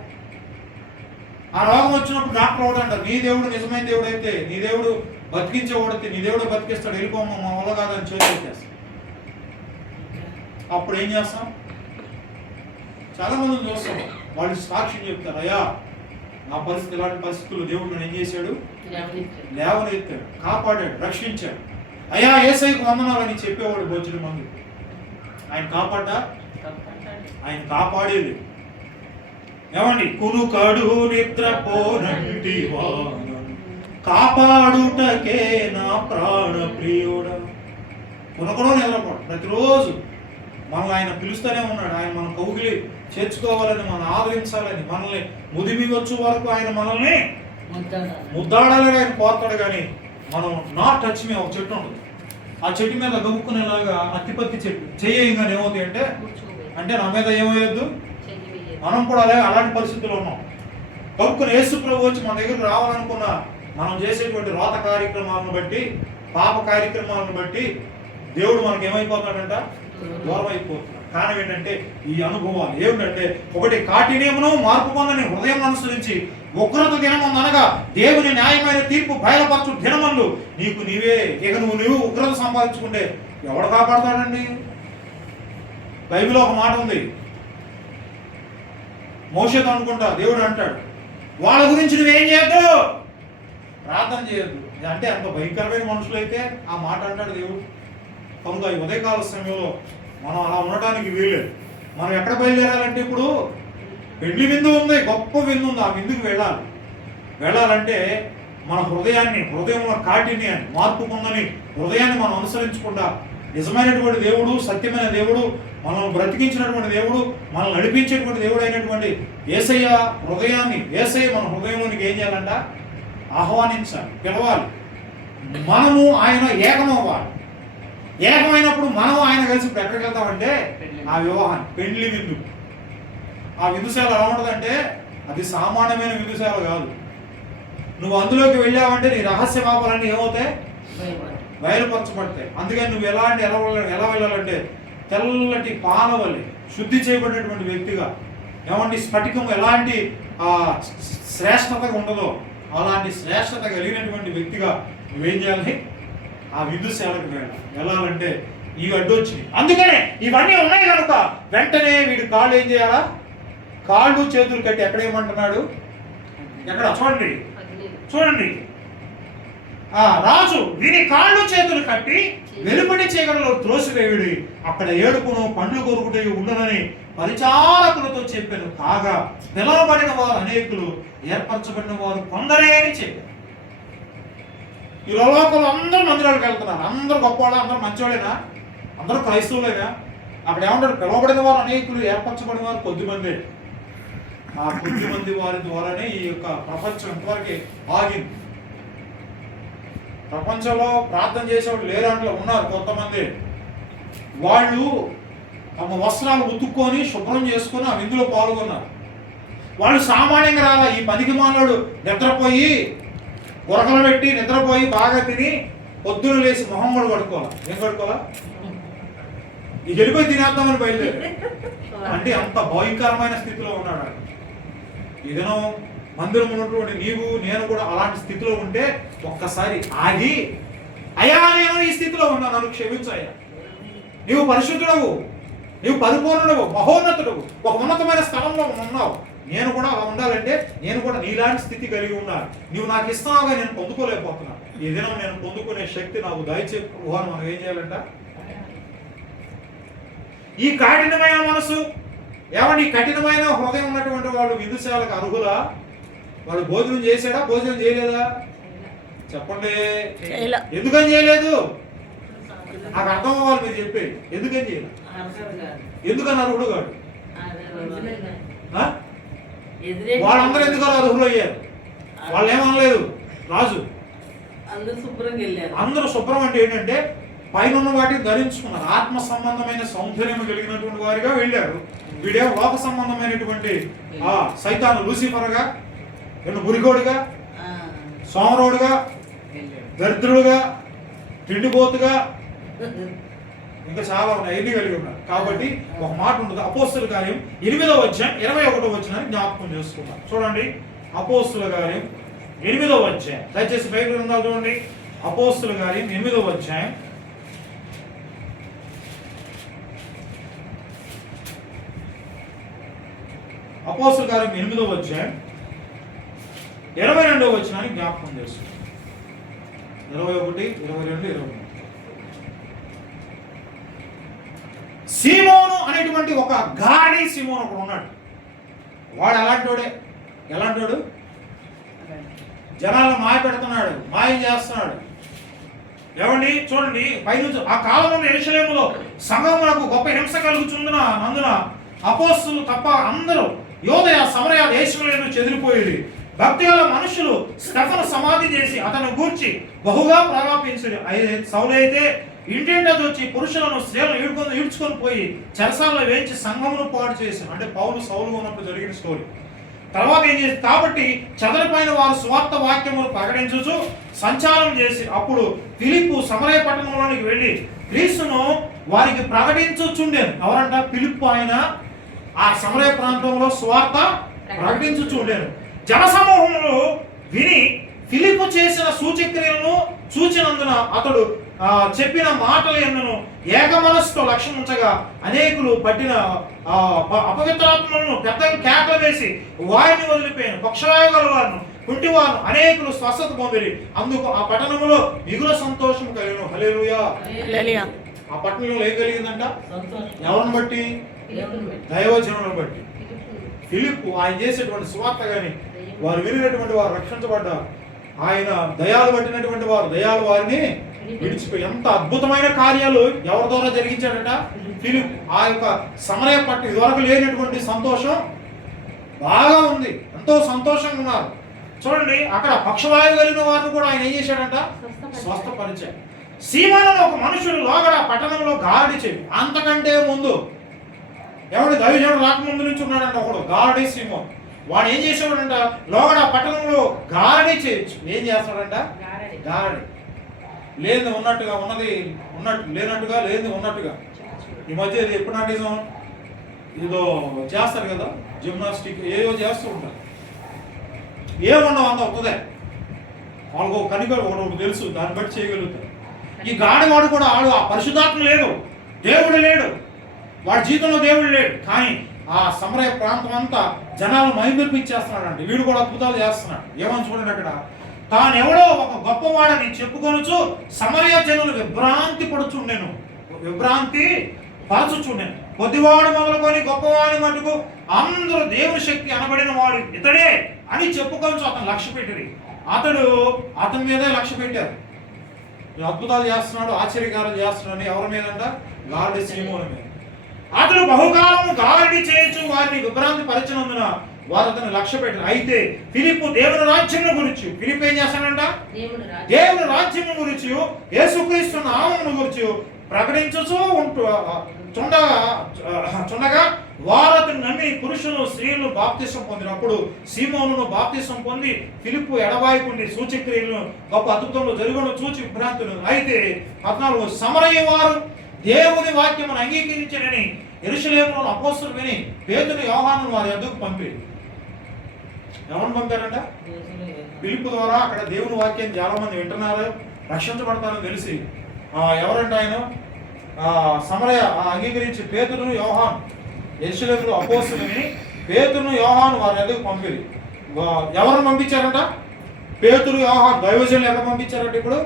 ఆ రోగం వచ్చినప్పుడు డాక్టర్ ఒకటి అంటారు, నీ దేవుడు నిజమైన దేవుడు అయితే, నీ దేవుడు బతికించేవాడితే, నీ దేవుడు బతికిస్తాడు, వెళ్ళిపోమ్మ, మా వల్ల కాదని చేస్తాడు. అప్పుడు ఏం చేస్తాం? చాలా మందిని చూస్తాం, వాళ్ళు సాక్ష్యం చెప్తారు, అయ్యా నా పరిస్థితి ఇలాంటి పరిస్థితుల్లో దేవుడు నన్ను ఏం చేశాడు? లేవనెత్తాడు, కాపాడాడు, రక్షించాడు. అయ్యా యేసయ్యకు వందనాలని చెప్పేవాడు బొచ్చుడు మంది. ఆయన కాపాడా? ఆయన కాపాడేది. ఏమండి? కునుకడు నిద్రపోనంటి కాపాడుటకే నా ప్రాణ ప్రియుడా. కునకడో నిద్రపోడు, ప్రతిరోజు మనల్ని ఆయన పిలుస్తూనే ఉన్నాడు. ఆయన మనం కౌగిలి చేర్చుకోవాలని, మనం ఆదరించాలని, మనల్ని ముదిమి వచ్చే వరకు ఆయన మనల్ని ముద్దాడాలని ఆయన కోరుతాడు. కానీ మనం నాట్ టచ్ మీ ఒక చెట్టు ఉంటుంది, ఆ చెట్టు మీద గబుక్కునేలాగా అత్తిపత్తి చెట్టు చేయగానే ఏమవుతాయి అంటే నా మీద ఏమయ్యొద్దు, మనం కూడా అలాంటి పరిస్థితుల్లో ఉన్నాం. గబుక్కుని యేసు ప్రభు వచ్చి మన దగ్గర రావాలనుకున్న మనం చేసేటువంటి రోత కార్యక్రమాలను బట్టి, పాప కార్యక్రమాలను బట్టి దేవుడు మనకి ఏమైపోతాడంట? దూరం అయిపోతున్నాడు. కారణం ఏంటంటే ఈ అనుభవాలు ఏమిటంటే, ఒకటి కాఠిన్యమును మార్పు పొందని హృదయం అనుసరించి ఉగ్రత దినమందు అనగా దేవుని న్యాయమైన తీర్పు బయలుపరచు దినమందు నీకు నీవే ఇక నువ్వు ఉగ్రత సంపాదించుకుంటే ఎవడు కాపాడతాడండి? బైబిల్లో ఒక మాట ఉంది, మోషేతో అనుకుంటా దేవుడు అంటాడు, వాళ్ళ గురించి నువ్వేం చేయొద్దు, ప్రార్థన చేయొద్దు. అంటే అంత భయంకరమైన మనుషులు అయితే ఆ మాట అంటాడు దేవుడు. కనుక ఈ ఉదయకాల సమయంలో మనం అలా ఉండటానికి వీల్లేదు. మనం ఎక్కడ బయలుదేరాలంటే, ఇప్పుడు పెళ్లి విందు ఉంది, గొప్ప విందు ఉంది, ఆ విందుకు వెళ్ళాలంటే మన హృదయంలో కాఠిన్యాన్ని, మార్పు పొందని హృదయాన్ని మనం అనుసరించకుండా, నిజమైనటువంటి దేవుడు, సత్యమైన దేవుడు, మనల్ని బ్రతికించినటువంటి దేవుడు, మనల్ని నడిపించేటువంటి దేవుడు అయినటువంటి యేసయ్య మన హృదయంలోనికి ఏం చేయాలంట? ఆహ్వానించాలి, పిలవాలి. మనము ఆయన ఏకమవ్వాలి. ఏకమైనప్పుడు మనం ఆయన కలిసి ఎక్కడికి వెళ్తామంటే ఆ వివాహాన్ని, పెళ్లి విందు. ఆ విందుశాల ఎలా ఉంటుందంటే అది సామాన్యమైన విందుశాల కాదు. నువ్వు అందులోకి వెళ్ళావంటే నీ రహస్య పాపాలన్నీ ఏమవుతాయి? బయలుపరచబడతాయి. అందుకని నువ్వు ఎలా వెళ్ళాలంటే తెల్లటి పాలవలి శుద్ధి చేయబడినటువంటి వ్యక్తిగా, ఏమంటే స్ఫటికం ఎలాంటి శ్రేష్టత ఉండదో అలాంటి శ్రేష్టత కలిగినటువంటి వ్యక్తిగా నువ్వేం చేయాలి? ఆ విందుశాలకు వెళ్ళాలంటే ఈ అడ్డొచ్చినాయి. అందుకనే ఇవన్నీ ఉన్నాయి కనుక వెంటనే వీడు కాళ్ళు ఏం చేయాలా? కాళ్ళు చేతులు కట్టి ఎక్కడేమంటున్నాడు? ఎక్కడ చూడండి, రాజు వీని కాళ్ళు చేతులు కట్టి వెలుపటి చీకటిలో త్రోసివేయుడి, అక్కడ ఏడుపును పండ్లు కొరుకుటే ఉండనని పరిచారకులతో చెప్పాను. కాగా పిలవబడిన వారు అనేకులు, ఏర్పరచబడిన వారు కొందరే అని చెప్పారు. ఈ లోకంలో అందరూ మందిరాలకు వెళ్తున్నారు, అందరూ గొప్పవాళ్ళు, అందరూ మంచివాళ్ళేనా? అందరూ క్రైస్తవులేనా? అక్కడ ఏమంటారు? పిలవబడిన వారు అనేకులు, ఏర్పరచబడిన వారు కొద్దిమంది. ఆ కొద్దిమంది వారి ద్వారానే ఈ యొక్క ప్రపంచం ఇంతవరకు ఆగింది. ప్రపంచంలో ప్రార్థన చేసేవాళ్ళు లేదంట్లో ఉన్నారు కొంతమంది. వాళ్ళు తమ వస్త్రాలు ఉతుక్కొని శుభ్రం చేసుకొని ఆ విందులో పాల్గొన్నారు. వాళ్ళు సామాన్యంగా రాలా. ఈ పనికి మానవుడు నిద్రపోయి గురకలు పెట్టి నిద్రపోయి బాగా తిని పొద్దున లేచి మొహం కూడా కడుక్కోవాలి. ఏం కడుక్కోవాలా? ఈ వెళ్ళిపోయి తినేద్దామని బయలుదేరి, అంటే అంత భయంకరమైన స్థితిలో ఉన్నాడు. ఏదైనా మందిరం ఉన్నటువంటి నీవు నేను కూడా అలాంటి స్థితిలో ఉంటే ఒక్కసారి ఆగి, అయ్యా నేను ఈ స్థితిలో ఉన్నా, నన్ను క్షమించయ్యా, నీవు పరిశుద్ధుడవు, నీవు పరిపూర్ణుడవు, మహోన్నతుడవు, ఒక ఉన్నతమైన స్థలంలో ఉన్నావు, నేను కూడా అలా ఉండాలంటే నేను కూడా నీలాంటి స్థితి కలిగి ఉన్నాను, నీవు నాకు ఇస్తావుగా నేను పొందుకోలేకపోతున్నా. ఈ దినం నేను పొందుకునే శక్తి నాకు దయచేపు అని మనం ఏం చేయాలంట? ఈ కఠినమైన మనసు, ఏమండి కఠినమైన హృదయం ఉన్నటువంటి వాళ్ళు విందుశాలకు అర్హులా? వాడు భోజనం చేశాడా? భోజనం చేయలేదా? చెప్పండి, ఎందుకని చేయలేదు? నాకు అర్థం అవ్వాలి మీరు చెప్పేది. ఎందుకని చేయలేదు? ఎందుకని అర్హుడు కాడు? వాళ్ళందరూ ఎందుకు అర్హులు అయ్యారు? వాళ్ళు ఏమనలేదు రాజు. అందరూ శుభ్రం అంటే ఏంటంటే పైన వాటిని ధరించుకున్నారు, ఆత్మ సంబంధమైన సౌందర్యం కలిగినటువంటి వారిగా వెళ్ళారు. వీడేమో లోక సంబంధమైనటువంటి సైతాను లూసిఫర్గా, మురిగోడుగా, సోమరోడుగా, దరిద్రుడుగా, తిండిపోతుగా, ఇంకా చాలా ఉన్నాయి, ఎన్ని కలిగి ఉన్నారు. కాబట్టి ఒక మాట ఉంటుంది, అపోస్తుల కార్యం 8వ అధ్యాయం 21వ వచనాన్ని జ్ఞాపకం చేసుకున్నాం. చూడండి, అపోస్తుల కార్యం 8వ అధ్యాయం, దయచేసి బైబిల్ ఉందా చూడండి. అపోస్తుల కార్యం 8వ అధ్యాయం అపోస్తలుల కార్యం 8వ అధ్యాయం 22వ వచనాన్ని జ్ఞాపకం చేస్తుంది. 21, 22, 23. సీమోను అనేటువంటి ఒక గాడి సీమోను ఒకడు ఉన్నాడు. వాడు ఎలాంటోడు జనాలను మాయ పెడుతున్నాడు, మాయం చేస్తున్నాడు. ఏమండి చూడండి, పైనుంచి ఆ కాలంలో యెరూషలేములో సంఘమునకు గొప్ప హింస నందున అపోస్తలులు తప్ప అందరూ యోదయ సమరయ దేశములను చెదిరిపోయేది. భక్తి గల మనుషులు స్టెఫను సమాధి చేసి అతను గూర్చి బహుగా ప్రలాపించారు. సౌలైతే ఇంటింట వచ్చి పురుషులను స్త్రీలను ఈడ్చుకొని పోయి చెరసాలలో వేయించి సంఘమును పాడు చేశారు. అంటే పౌలు సౌలుగా ఉన్నప్పుడు జరిగిన స్టోరీ. తర్వాత ఏం చేసి కాబట్టి చెదరిపోయిన వారు సువార్త వాక్యములు ప్రకటించుచు సంచారం చేసి అప్పుడు ఫిలిప్పు సమరయ పట్టణంలోనికి వెళ్ళి క్రీస్తును వారికి ప్రకటించుచుండేను. ఎవరంట? ఫిలిప్పు. ఆయన ఆ సమరయ ప్రాంతంలో సువార్త ప్రకటించుచుండేను. జనసమూహములు విని ఫిలిప్పు చేసిన సూచక్రియలను చూచినందున అతడు చెప్పిన మాటలు ఎన్నను ఏకమనస్సుతో లక్ష్యం ఉంచగా అనేకులు పట్టిన అపవిత్రాత్మలను పెద్ద కేకలు వేసి వారిని వదిలిపోయాను. పక్షవాయుగల వారిను కుంటివారు అనేకులు స్వస్థత పొందిరి. అందుకు ఆ పట్టణంలో మిగుల సంతోషం కలిగిన. హల్లెలూయా. ఆ పట్టణంలో ఏం కలిగిందంట? ఎవరిని బట్టి? దైవజనులను బట్టి. ఫిలిప్పు ఆయన చేసేటువంటి సువార్త గాని వారు వినినటువంటి వారు రక్షించబడ్డారు. ఆయన దయాలు పట్టినటువంటి వారు దయాలు వారిని విడిచిపోయి ఎంత అద్భుతమైన కార్యాలు ఎవరి ద్వారా జరిగించాడట? ఫిలిప్. ఆ యొక్క సమరయ పట్టు ఇదివరకు లేనటువంటి సంతోషం బాగా ఉంది, ఎంతో సంతోషంగా ఉన్నారు. చూడండి, అక్కడ పక్షవాయువు కలిగిన వారిని కూడా ఆయన ఏం చేశాడంట? స్వస్థపరిచాడు. సీమోను ఒక మనుషుడు లోగడ పట్టణంలో గారడి చేయి. అంతకంటే ముందు ఎవడు దైవజనుడు రాకముందు నుంచి ఉన్నాడంట ఒకడు, గారడి సీమోను. వాడు ఏం చేసేవాడంట? లోగడ పట్టణంలో గారడి చేయొచ్చు. ఏం చేస్తాడంట? గారడి. లేనిది ఉన్నట్టుగా, ఉన్నది ఉన్నట్టు లేనట్టుగా, లేనిది ఉన్నట్టుగా. ఈ మధ్య ఇది హిప్నాటిజం ఏదో చేస్తారు కదా, జిమ్నాస్టిక్ ఏవో చేస్తూ ఉంటారు. ఏముండవు అంత అవుతుందే, వాళ్ళకు కనికలు ఒకటి తెలుసు, దాన్ని బట్టి చేయగలుగుతారు. ఈ గాడివాడు కూడా ఆడు ఆ పరిశుద్ధాత్మ లేదు, దేవుడు లేడు, వాడి జీవితంలో దేవుడు లేడు. కానీ ఆ సమరయ ప్రాంతం అంతా జనాలు మైమరిపించేస్తున్నాడు. వీడు కూడా అద్భుతాలు చేస్తున్నాడు. ఏమని చూడండి, అక్కడ తాను ఎవడో ఒక గొప్పవాడని చెప్పుకొనుచు సమరయ జనులు విభ్రాంతి పడుచుండెను. విభ్రాంతి పరచుచుండెను. కొద్దివాడు మొదలుకొని గొప్పవాడి మటుకు అందరూ దేవుని శక్తి అనబడిన వాడు ఇతడే అని చెప్పుకొనుచు అతను లక్ష్య పెట్టిరి. అతని మీదే లక్ష్య పెట్టారు. అద్భుతాలు చేస్తున్నాడు, ఆశ్చర్యకారాలు చేస్తున్నాడు. ఎవరి మీదంట? గారడి సీమోను మీద. అతడు బహుకాలము గారడి చేయొచ్చు వారిని విభ్రాంతి పరిచినందున వారు అతను లక్ష్య పెట్టారు. అయితే ఫిలిప్పు దేవుని రాజ్యం గురించి, ఫిలిప్ ఏం చేస్తాడంట? దేవుని రాజ్యం గురించి, యేసుక్రీస్తు నామమును గురించి ప్రకటించుచూ చుండగా వారు అతను నమ్మి పురుషులు స్త్రీలు బాప్తిసం పొందినప్పుడు సీమోనును బాప్తిసం పొంది ఫిలిప్పు ఎడబాయికుండి సూచక్రియలను గొప్ప అద్భుతంలో జరుగును చూచి విభ్రాంతులు. అయితే 14 సమరయ వారు దేవుని వాక్యమును అంగీకరించనని యెరూషలేములో అపోస్తలులు విని పేతురు యోహాను వారి యొద్దకు పంపారు. ఎవరిని పంపారంట? ఫిలిప్పు ద్వారా. అక్కడ దేవుని వాక్యం చాలా మంది వింటున్నారు, రక్షించబడతారని తెలిసి ఎవరంటే ఆయన సమరయ అంగీకరించి పేతురును యోహాను యెరూషలేములో అపోస్తలులు విని పేతురును యోహాను వారి యొద్దకు పంపారు. ఎవరిని పంపించారంట? పేతురు యోహాను దైవజనులు ఎక్కడ పంపించారంటే ఇప్పుడు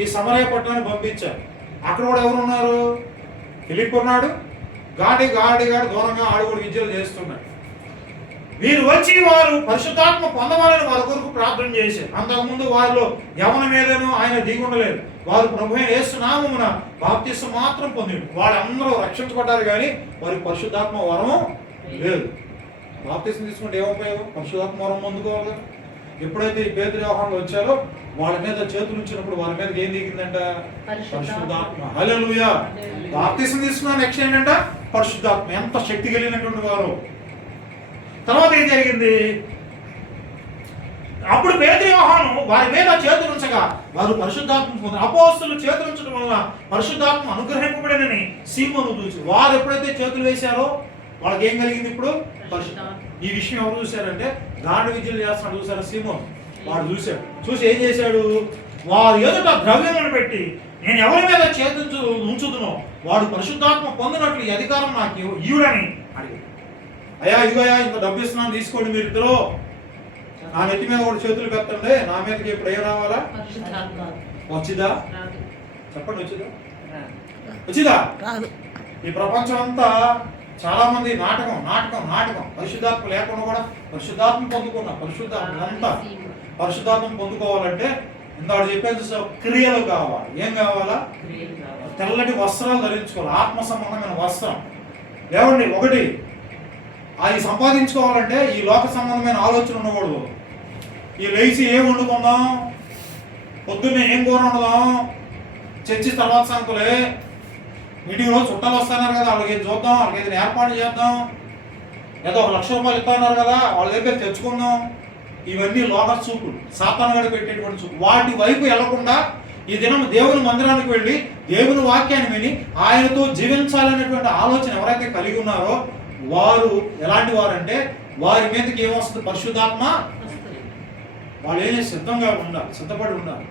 ఈ సమరయ పట్టణాన్ని పంపించారు. అక్కడ కూడా ఎవరు ఉన్నారు? ఫిలిప్ ఉన్నాడు, గాడి దూరంగా ఆడుగుడు విద్యలు చేస్తున్నాడు. వీరు వచ్చి వారు పరిశుద్ధాత్మ పొందవాలని వారి కొరకు ప్రార్థన చేశారు. అంతకుముందు వారిలో ఎవరి మీదనూ ఆయన దిగుండలేదు. వారు ప్రభువైన యేసు నామమున బాప్తిసం మాత్రం పొందారు. వాళ్ళందరూ రక్షించబడ్డారు, కానీ వారికి పరిశుద్ధాత్మ వరం లేదు. బాప్తిసం తీసుకుంటే ఏం ఉపయోగం? పరిశుద్ధాత్మ వరం పొందుకోవాలి. ఎప్పుడైతే పేతురు యోహానులు వచ్చారో వాళ్ళ మీద చేతులు ఉంచినప్పుడు వాళ్ళ మీద ఏం దిగిందంట? పరిశుద్ధాత్మ. హల్లెలూయా. బాప్తిసం తీసుకున్న నెక్స్ట్ ఏంటంట? పరిశుద్ధాత్మ. ఎంత శక్తి కలిగినటువంటి వారు. తర్వాత ఏం జరిగింది? అప్పుడు పేతురు యోహాను వారి మీద చేతులు ఉంచగా వారు పరిశుద్ధాత్మ పొందారు. అపోస్తలులు చేతులు ఉంచడం వలన పరిశుద్ధాత్మ అనుగ్రహింపబడినని సీమోను చూసి వారు ఎప్పుడైతే చేతులు వేశారో వాళ్ళకి ఏం కలిగింది? ఇప్పుడు పరిశుద్ధాత్మ. ఈ విషయం ఎవరు చూశారంటే గాఢ విద్యలు చేస్తున్నాడు చూసారా సీమోను. వాడు చూశాడు. చూసి ఏం చేశాడు? వారు ఎదుట ద్రవ్యమును పెట్టి నేను ఎవరి మీద చేతులు ఉంచుదునో వాడు పరిశుద్ధాత్మ పొందినట్లు ఈ అధికారం నాకు ఇవ్వుడని అడిగాడు. అయ్యా ఇదిగోయా ఇంత డబ్బు ఇస్తున్నాను తీసుకోండి మీరు ఇద్దరు, నా నెత్తి మీద కూడా చేతులు పెట్టండి, నా మీదకి ఇప్పుడు ఏం రావాలా? వచ్చిదా? చెప్పండి, వచ్చిదా? వచ్చిదా? ఈ ప్రపంచం అంతా చాలా మంది నాటకం నాటకం నాటకం. పరిశుద్ధాత్మ లేకుండా కూడా పరిశుద్ధాత్మ పొందుకున్నా. పరిశుద్ధాత్మ పొందుకోవాలంటే ఇందాడు చెప్పేది క్రియలు కావాలి. ఏం కావాలా? తెల్లటి వస్త్రాలు ధరించుకోవాలి, ఆత్మ సంబంధమైన వస్త్రం. ఏమండి, ఒకటి అది సంపాదించుకోవాలంటే ఈ లోక సంబంధమైన ఆలోచన ఉండకూడదు. ఈ లేచి ఏం వండుకుందాం, పొద్దున్నే ఏం కూర వండుదాం, చర్చి తర్వాత సంగతులే, ఇంటికి రోజు చుట్టాలు వస్తున్నారు కదా, వాళ్ళకి ఏది చూద్దాం, వాళ్ళకి ఏదైనా ఏర్పాటు చేద్దాం, ఏదో 1,00,000 రూపాయలు ఇస్తున్నారు కదా వాళ్ళ దగ్గర తెచ్చుకుందాం. ఇవన్నీ లోక చూపులు, సాతాను గడి పెట్టేటువంటి చూపు. వాటి వైపు వెళ్లకుండా ఈ దినం దేవుని మందిరానికి వెళ్ళి దేవుని వాక్యాన్ని విని ఆయనతో జీవించాలనేటువంటి ఆలోచన ఎవరైతే కలిగి ఉన్నారో వారు ఎలాంటి వారు అంటే వారి మీదకి ఏమొస్తుంది? పరిశుద్ధాత్మ. వాళ్ళు ఏం సిద్ధంగా ఉండాలి, సిద్ధపడి ఉండాలి.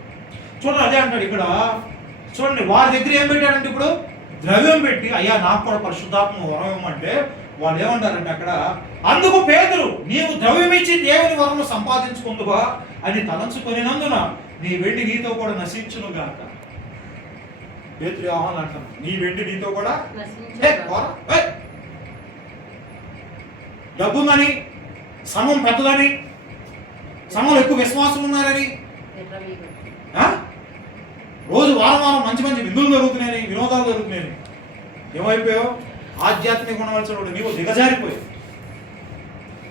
చూడండి, అదే అంటాడు ఇక్కడ. చూడండి, వారి దగ్గర ఏం పెట్టాడంటే ఇప్పుడు ద్రవ్యం పెట్టి, అయ్యా నాకు కూడా పరిశుద్ధాత్మ వరం ఇవ్వమంటే వాళ్ళు ఏమంటారంటే అక్కడ, అందుకు పేతురు నీవు ద్రవ్యం ఇచ్చి దేవుని వరము సంపాదించుకుందువా అని తలంచుకొనినందున నీ వెండి నీతో కూడా నశించును గాక. పేతురు యోహాను అంటాను, నీ వెండి నీతో కూడా డబ్బుందని, సమం పెద్దదని, సమం ఎక్కువ విశ్వాసం ఉన్నారని, రోజు వారం వారం మంచి మంచి విందులు జరుగుతున్నాయని, వినోదాలు జరుగుతున్నాయని ఏమైపోయావు? ఆధ్యాత్మిక ఉండవలసిన నీవు దిగజారిపోయావు,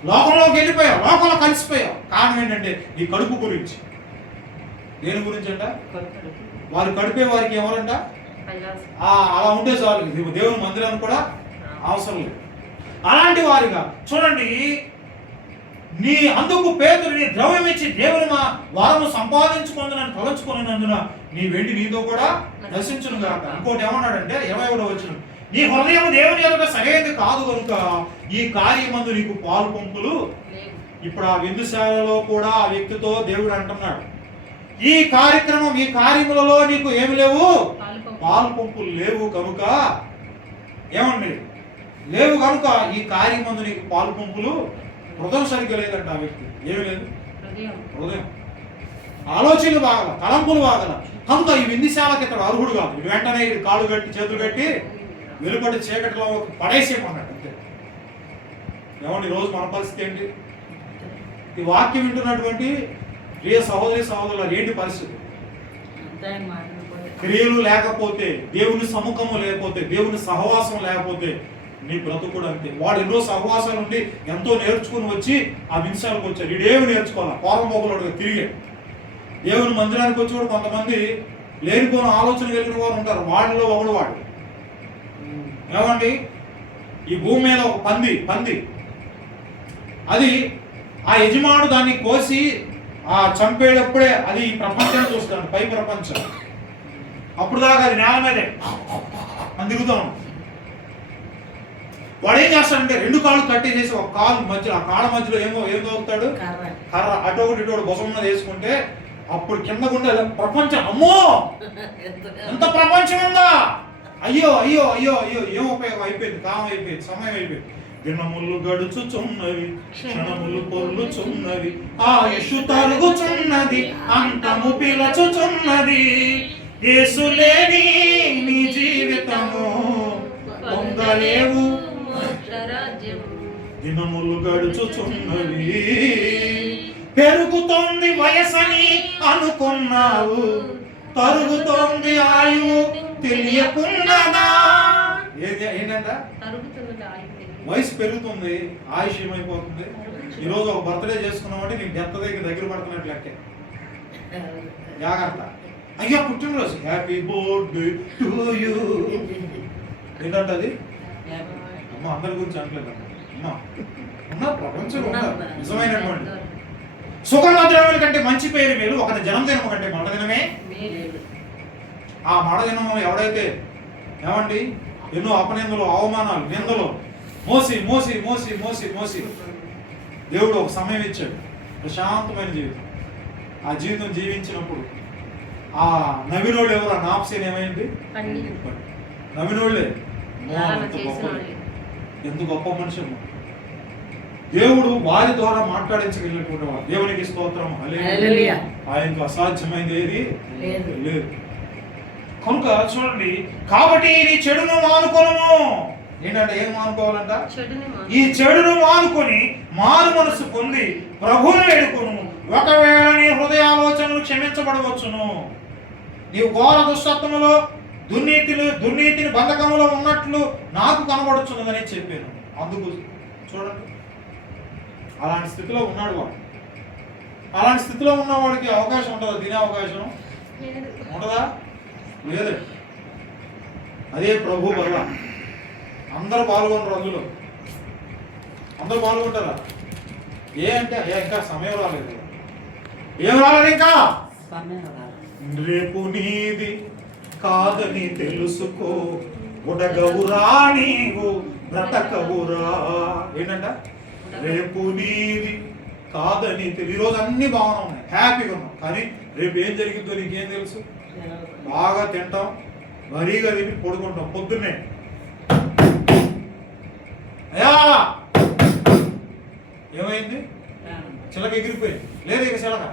లోకంలోకి వెళ్ళిపోయావు, లోకంలో కలిసిపోయావు. కారణం ఏంటంటే నీ కడుపు గురించి. దేని గురించి అంట? వారు కడిపే వారికి ఎవరంట? అలా ఉంటే చాలు, దేవుని మందిరానికి కూడా అవసరం లేదు. అలాంటి వారిగా చూడండి, నీ అందుకు పేతురు నీ ద్రవ్యం ఇచ్చి దేవుని వరము సంపాదించుకుందని తలంచుకున్నందున నీ వెండి నీతో కూడా నశించును గాక. ఇంకోటి ఏమన్నాడంటే 21వ వచనం, నీ హృదయం దేవుని ఎదుట సరైనది కాదు కనుక ఈ కార్యమందు నీకు పాలు పంపులు. ఇప్పుడు ఆ విందుశాలలో కూడా ఆ వ్యక్తితో దేవుడు అంటున్నాడు, ఈ కార్యక్రమం ఈ కార్యములలో నీకు ఏమి లేవు? పాలు పంపులు లేవు కనుక. ఏమండి? లేవు కనుక ఈ కార్యమందు నీకు పాలు పంపులు. హృదయం సరిగ్గా లేదంట ఆ వ్యక్తి. ఏమి లేదు? హృదయం, ఆలోచనలు బాగల, తలంపులు బాగల కనుక ఈ విందుశాలకి ఇతడు అర్హుడు కాదు. వెంటనే కాళ్ళు కట్టి చేతులు కట్టి వెలుపడి చీకటిలో పడేసేయమన్నాడు అంతే. ఏమండి, ఈరోజు మన పరిస్థితి ఏంటి? ఈ వాక్యం వింటున్నటువంటి ప్రియ సహోదరి సహోదరులు ఏంటి పరిస్థితి? క్రియలు లేకపోతే, దేవుని సముఖము లేకపోతే, దేవుని సహవాసం లేకపోతే నీ బ్రతుకు కూడా అంతే. వాడు ఎన్నో సహవాసాలు ఉండి ఎంతో నేర్చుకుని వచ్చి ఆ వింశాలకు వచ్చారు. వీడేమి నేర్చుకోవాలి? పూర్వమోగులుగా తిరిగి దేవుని మందిరానికి వచ్చి కూడా కొంతమంది లేనిపోయిన ఆలోచన కలిగిన వారు ఉంటారు. వాడిలో ఒకడు వాడు. ఏమండి, ఈ భూమి మీద ఒక పంది అది ఆ యజమానుడు దాన్ని కోసి చంపేటప్పుడే అది ఈ ప్రపంచాన్ని చూస్తాడు, పై ప్రపంచం. అప్పుడు దాకా అది నేల మీదే అని తిరుగుతాం. వాడు ఏం చేస్తాడంటే 2 కాళ్ళు కట్టేసేసి ఒక కాలు మధ్యలో, ఆ కాళ్ళ మధ్యలో ఏం తోగుతాడు? కర్ర. అటు ఒకటి ఇటు బొసమ మీద వేసుకుంటే అప్పుడు కింద గుండె ప్రపంచం, అమ్మో ఎంత ప్రపంచం ఉందా, అయ్యో అయ్యో అయ్యో అయ్యో ఏం ఉపయోగం అయిపోయింది, కాలం అయిపోయింది, సమయం అయిపోయింది. దినములు గడుచుచున్నవి, క్షణములు పొర్లుచున్నవి, ఆయుషు తరుగుచున్నది, అంతము పిలచుచున్నది. యేసు లేని నీ జీవితము పొందలేవు. దినములు గడుచుచున్నవి, పెరుగుతోంది వయసని అనుకున్నావు, తరుగుతోంది ఆయువు తెలియకున్నదా. ఏంటంట? వయసు పెరుగుతుంది, ఆయుష్ ఏమైపోతుంది. ఈరోజు ఒక బర్త్డే చేసుకున్నామంటే నీకు డెత్ దగ్గర పడుతున్నట్టు లెక్కే. జాగ్రత్త. అయ్యా పుట్టినరోజు, హ్యాపీ బర్త్డే టు యూ. ఏంటంటే అది అమ్మ అందరి గురించి అనట్లేదు అమ్మా, ఉన్న ప్రపంచం నిజమైనటువంటి సుగంధద్రవ్యాల కంటే మంచి పేరు మేలు, ఒక జన్మదినం కంటే మరణదినమే. ఆ మరణదినం ఎవడైతే ఏమండి ఎన్నో అపనిందలు, అవమానాలు, నిందలు మోసి మోసి మోసి మోసి మోసి దేవుడు ఒక సమయం ఇచ్చాడు, ప్రశాంతమైన జీవితం. ఆ జీవితం జీవించినప్పుడు ఆ నవీనోళ్ళు ఎవరు? ఆ నాప్సేన్ ఏమైంది? నవీనోళ్ళే. ఎంత గొప్ప మనిషి. దేవుడు వారి ద్వారా మాట్లాడించగలిగినటువంటి వాడు. దేవునికి స్తోత్రం. హల్లెలూయా. ఆయనకు అసాధ్యమైనది ఏది లేదు. కనుక చూడండి, కాబట్టి నీ చెడును మానుకొను. ఏంటంటే ఏం మానుకోవాలంట? ఈ చెడును మానుకొని మారు మనసు పొంది ప్రభువును వేడుకొను. ఒకవేళ నీ హృదయ ఆలోచనలు క్షమించబడవచ్చును. నీవు ఘోర దుష్టత్వములో దుర్నీతిని బంధకములో ఉన్నట్లు నాకు కనబడుచున్నదని చెప్పాను. అందుకు చూడండి, అలాంటి స్థితిలో ఉన్నాడు వాడు. అలాంటి స్థితిలో ఉన్నవాడికి అవకాశం ఉంటుందా? తినే అవకాశం ఉంటుందా? లేదు. అదే ప్రభు వల్ల అందరూ పాల్గొనరు. అందులో అందరూ పాల్గొంటారా? అంటే ఇంకా సమయం రాలేదు. ఏం రాలేదు ఇంకా? రేపు నీది కాదని తెలుసుకో, ఉడగవురా నీవు బ్రతకవురా. ఏంటంట? రేపు నీది కాదని ఈరోజు అన్ని బాగానే ఉన్నాయి, హ్యాపీగా ఉన్నాం. కానీ రేపు ఏం జరిగిందో నీకేం తెలుసు? బాగా తింటాం, మరీగా తిని పడుకుంటాం. పొద్దున్నే అయ్యా ఏమైంది? చిలక ఎగిరిపోయింది. లేదు ఇక చిలక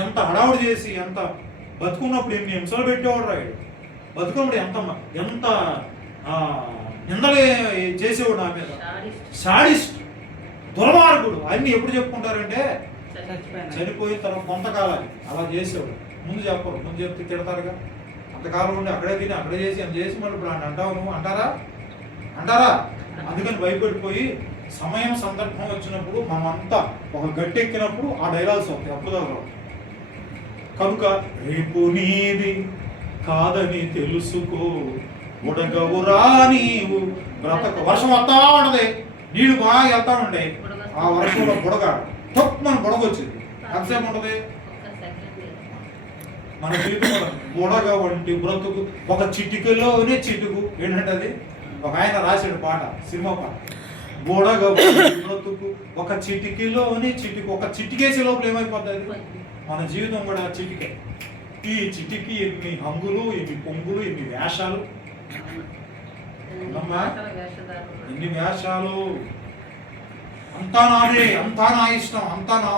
ఎంత హడావుడి చేసి ఎంత బతుకున్నప్పుడు ఎన్ని హింసలు పెట్టేవాడు రాయుడు. బతుకున్నప్పుడు ఎంత నిందలే చేసేవాడు నా మీద. సాడిస్ట్, దుర్మార్గుడు అన్ని ఎప్పుడు చెప్పుకుంటారంటే చనిపోయిన తర్వాత కొంతకాలాన్ని అలా చేసేవాడు. ముందు చెప్పరు. ముందు చెప్తే తిడతారుగా. అంతకాలం ఉండి అక్కడే తిని అక్కడే చేసి అని చేసి మళ్ళీ ఇప్పుడు అంటావు నువ్వు అంటారా? అందుకని భయపడిపోయి సమయం సందర్భం వచ్చినప్పుడు మనమంతా ఒక గట్టెక్కినప్పుడు ఆ డైలాగ్స్ వస్తాయి. అప్పుడు దాకా కనుక రేపు నీది కాదని తెలుసుకో, ఉడగవురా నీవు బ్రతక. వర్షం వస్తా ఉంటది, నీళ్ళు బాగా వెళ్తా ఉండే. ఆ వర్షంలో మన బుడగ వచ్చింది. ఎంతసేపు ఉంటది? మన జీవితంలో బుడగ వంటి బ్రతుకు ఒక చిటికలోనే చిటుకు. ఏంటంటే అది ఒక ఆయన రాశాడు పాట, సినిమా పాట. బుడగ బ్రతుకు ఒక చిటికలోనే చిటుకు. ఒక చిటికేసే లోపల ఏమైపోతుంది? మన జీవితం కూడా చిటికే. ఈ చిటికి ఎన్ని హంగులు, ఎన్ని పొంగులు, ఎన్ని వేషాలు, ఎన్ని వేషాలు. అంతా నాదే, అంతా నా ఇష్టం, అంతా నా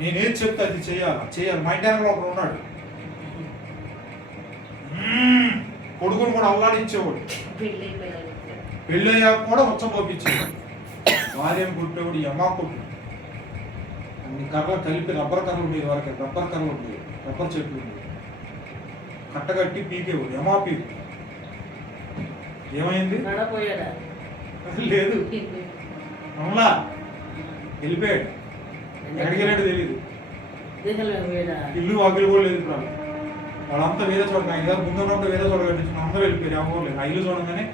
నేనేం చెప్తే అది చేయాలి. మా ఇంటి ఒకడు ఉన్నాడు, కొడుకును కూడా అల్లాడించేవాడు. పెళ్ళయ్యాక కూడా ఉచ్చబోపించేవాడు. భార్య పుట్టేవాడు యమా కొట్టు. అన్ని కర్రలు కలిపి రబ్బర్ కర్రలు ఉండేవి. వరకు రబ్బర్ కర్రలు ఉండేవి, రబ్బర్ చెట్లు ఉండేవి. కట్టగట్టి పీకేవాడు, యమా పీకు. ఏమైంది? లేదు, అవునా? వెళ్ళిపోయాడు. ఎక్కడికి వెళ్ళాడు తెలియదు. ఇల్లు వాకిలు కూడా లేదు. ఇప్పుడు వాళ్ళంతా వేరే చోట, ఆయన ముందు ఉన్నప్పుడు వేరే చోట కట్టించిన అందరూ వెళ్ళిపోయారు. అవ్వలేదు. ఆ ఇల్లు చూడంగానే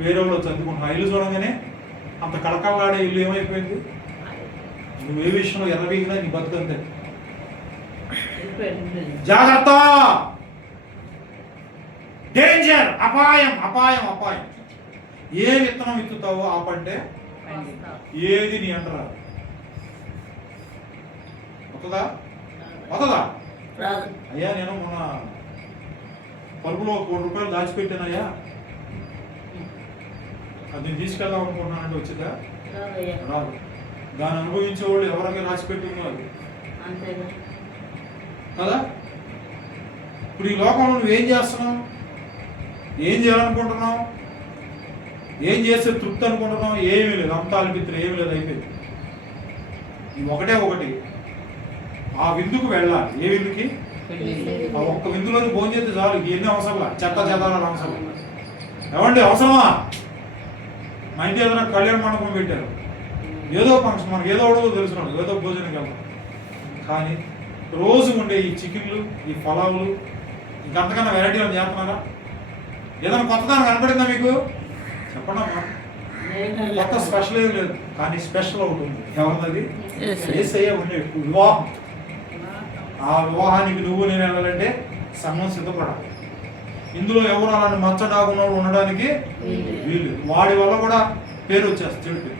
వేరే వాళ్ళు చదువుకుంటున్నా. ఆ ఇల్లు చూడంగానే అంత కళకళలాడే ఇల్లు ఏమైపోయింది? నువ్వు ఏ విషయంలో ఎర్రవీగినా నీ బతుకంతే. జాగ్రత్త, డేంజర్, అపాయం, అపాయం, అపాయం. ఏ విత్తనం విత్తుతావో ఆ పంటే ఏది నీ అంటరా. వస్తుందా? అయ్యా నేను మొన్న పలుపులో ₹1 దాచిపెట్టానయ్యా, అది నేను తీసుకెళ్దాం అనుకుంటున్నానంటే వచ్చిందా? రాదు. దాన్ని అనుభవించే వాళ్ళు ఎవరైనా రాసిపెట్టి ఉన్నారు కదా. ఇప్పుడు ఈ లోకంలో నువ్వేం చేస్తున్నావు? ఏం చేయాలనుకుంటున్నావు? ఏం చేస్తే తృప్తి అనుకుంటున్నావు? ఏమీ లేదు. అంతా అనిపిస్తుంది, ఏమీ లేదు, అయిపోయింది. ఇది ఒకటి. ఆ విందుకు వెళ్ళాలి. ఏ విందుకి? ఆ ఒక్క విందులోని భోజనం చేస్తే చాలు. ఎన్ని అవసరంలా, చెత్త చెదాలని అవసరం. ఏమండి అవసరమా? మా ఇంటి ఏదైనా కళ్యాణ మండపం పెట్టారు, ఏదో ఫంక్షన్, మనకి ఏదో అడగో తెలుసున్నాడు, ఏదో భోజనంకి వెళ్తాం. కానీ రోజు ఉండే ఈ చికెన్లు, ఈ పలావులు, ఇంకంతకన్నా వెరైటీ అని చేస్తున్నారా? ఏదైనా కొత్తదాన్ని కనపడిందా మీకు? చెప్పండి అమ్మా. కొత్త స్పెషల్ ఏం లేదు, కానీ స్పెషల్ ఒకటి ఉంది. ఎవరిది? యేసయ్య ఉండే వివాహం. ఆ వివాహానికి నువ్వు నేను వెళ్ళాలంటే సంఘం సిద్ధపడాలి. ఇందులో ఎవరు అలాంటి మచ్చడాగున్న ఉండడానికి వీలు. వాడి వల్ల కూడా పేరు వచ్చేస్తుంది, చెడు పేరు.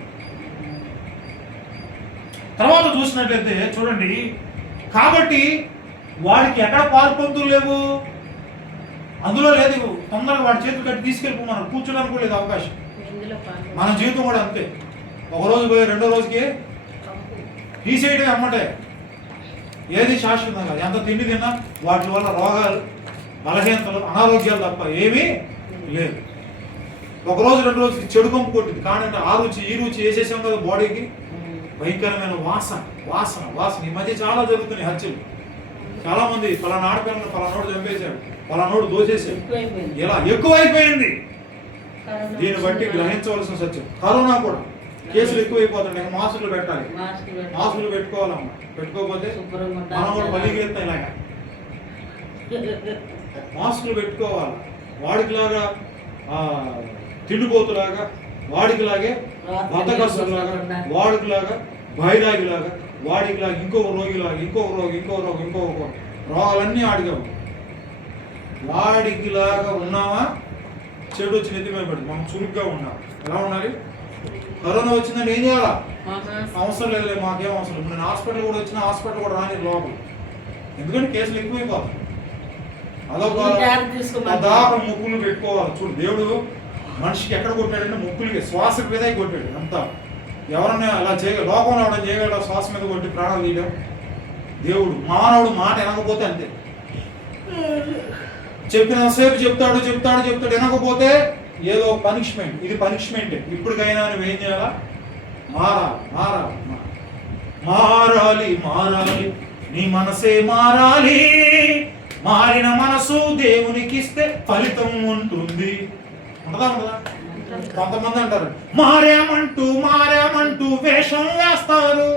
తర్వాత చూసినట్లయితే చూడండి, కాబట్టి వాడికి ఎక్కడ పాల్పొందులు లేవు, అందులో లేదు. తొందరగా వాడి చేతులు కట్టి తీసుకెళ్ళిపోమన్నారు. కూర్చోడానికి కూడా లేదు అవకాశం. మన జీవితం కూడా అంతే. ఒక రోజు పోయి రెండో రోజుకి తీసేయడం అమ్మటే. ఏది శాశ్వతం కాదు. ఎంత తిండి తిన్నా వాటి వల్ల రోగాలు, బలహీనతలు, అనారోగ్యాలు తప్ప ఏమీ లేదు. ఒక రోజు రెండు రోజుకి చెడు కంపు కొట్టింది, కానీ ఆ రుచి ఈ రుచి వేసేసాం కదా బాడీకి. భయంకరమైన వాసన వాసన వాసన. ఈ మధ్య చాలా జరుగుతున్నాయి హత్యలు. చాలా మంది పలానా ఆడపిల్లని పలానోడు చంపేశాడు, పలానోడు దోసేసాడు, ఇలా ఎక్కువైపోయింది. దీన్ని బట్టి గ్రహించవలసిన సత్యం. కరోనా కూడా కేసులు ఎక్కువైపోతున్నాయి. మాస్కులు పెట్టాలి, మాస్కులు పెట్టుకోవాలమ్మా. పెట్టుకోకపోతే మనం కూడా బలిగెత్తాం. ఇలాగా మాస్కులు పెట్టుకోవాలి. వాడికిలాగా తిండిపోతులాగా, వాడికిలాగే బద్దకస్తులాగా, వాడికిలాగా బైరాగిలాగా, వాడికిలాగా ఇంకొక రోగిలాగా, ఇంకొక రోగి, ఇంకొక రోగి, ఇంకొక రోగాలన్నీ ఆడిగా. వాడికిలాగా ఉన్నామా చెడు వచ్చి నెత్తిమీద పడింది. మనం చురుగ్గా ఉన్నాం. ఎలా ఉండాలి? కరోనా వచ్చిందని ఏం చేయాలా? అవసరం లేదు, మాకేం అవసరం లేదు. నేను హాస్పిటల్ కూడా వచ్చిన హాస్పిటల్ కూడా రాని లోపల. ఎందుకంటే కేసులు ఎక్కువైపోతాయి. అదొక దాకా ముక్కులు పెట్టుకోవాలి. చూడు, దేవుడు మనిషికి ఎక్కడ కొట్టాడంటే ముక్కులకి, శ్వాసకు మీద కొట్టాడు. అంతా ఎవరన్నా అలా చేయగలరు? లోకంలో అవడం చేయగలరు? శ్వాస మీద కొట్టి ప్రాణాలు తీయడం. దేవుడు మానవుడు మాట వినకపోతే అంతే. చెప్పినంతసేపు చెప్తాడు చెప్తాడు చెప్తాడు, వినకపోతే ఏదో పనిష్మెంట్. ఇది పనిష్మెంట్. ఇప్పటికైనా నువ్వు ఏం చేయాలా? మారాలి మారాలి మారాలి మారాలి. నీ మనసే మారాలి. మారిన మనసు దేవునికి ఇస్తే ఫలితం ఉంటుంది. ఉండదా ఉండదా? కొంతమంది అంటారు మారామంటూ మారామంటూ వేషం వేస్తారు.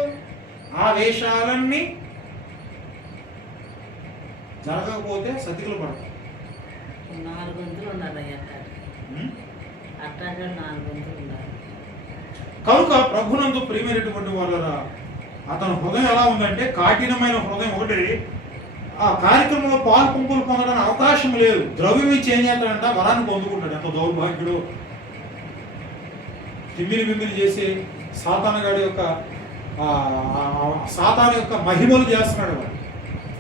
ఆ వేషాలన్నీ జరగకపోతే సతికులు పడతారు. 4 గంటలు ఉండాలి. అట్లా 4 గంటలు ఉండాలి. కనుక ప్రభునందు ప్రియమైనటువంటి వాళ్ళరా, అతని హృదయం ఎలా ఉందంటే కఠినమైన హృదయం. ఒకటి, ఆ కార్యక్రమంలో పాలు పంపులు పొందడానికి అవకాశం లేదు. ద్రవ్యం ఇచ్చి ఏం చేస్తాడంట? వరాన్ని పొందుకుంటాడు. ఎంత దౌర్భాగ్యుడు! తిమ్మిని చేసి సాతానుగాడి యొక్క సాతాను యొక్క మహిమలు చేస్తున్నాడు.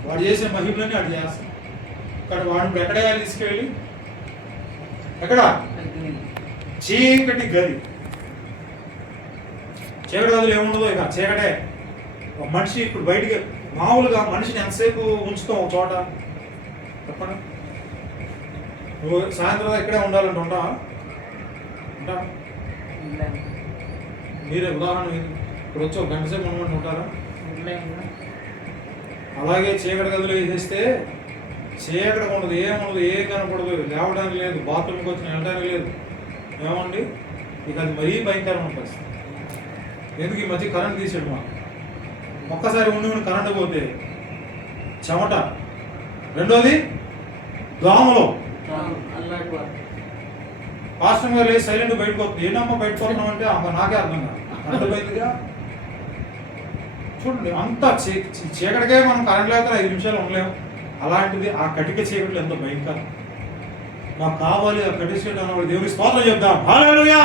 వాడు చేసే మహిమలన్నీ వాడు చేస్తాడు. ఇక్కడ వాడు ఎక్కడ తీసుకెళ్ళి ఎక్కడ? చీకటి గది. చీకటి గదిలో ఏముండదో ఇక చీకటే. ఒక మనిషి ఇప్పుడు బయటికి మామూలుగా మనిషిని ఎంతసేపు ఉంచుతాం ఒక చోట చెప్పండి? నువ్వు సాయంత్రం ఇక్కడే ఉండాలంటే ఉంటావా? ఉంటా? మీరే ఉదాహరణ ఇప్పుడు వచ్చి ఒక గంట సేపు ఉండమంటే ఉంటారా? అలాగే చీకటి గదిలో వేసేస్తే చీకటి ఉండదు, ఏముండదు, ఏం కనపడదు, లేవడానికి లేదు, బాత్రూమ్కి వచ్చిన వెళ్ళడానికి లేదు. ఏమండి? ఇక అది మరీ భయంకరమైన పరిస్థితి. ఎందుకు ఈ మధ్య కరెంట్ తీసాడు? మాకు ఒక్కసారి ఉండి కరెంటు పోతే చెమట. రెండోది దోమలు. పాస్టర్ గారు లేదు, సైలెంట్ బయటకు వస్తుంది. ఏంటమ్మా బయటకు వస్తున్నాం అంటే నాకే అర్థం కాదు. అర్థమైందిగా? చూడండి, అంత చీకటికే మనం కరెంట్ లేకపోతే 5 నిమిషాలు ఉండలేము. అలాంటిది ఆ కటిక చీకట్లు ఎంతో భయంకరం. మాకు కావాలి ఆ కటిక చీకటి అన్నవాడు దేవునికి స్తోత్రం చెప్దాం. హల్లెలూయా.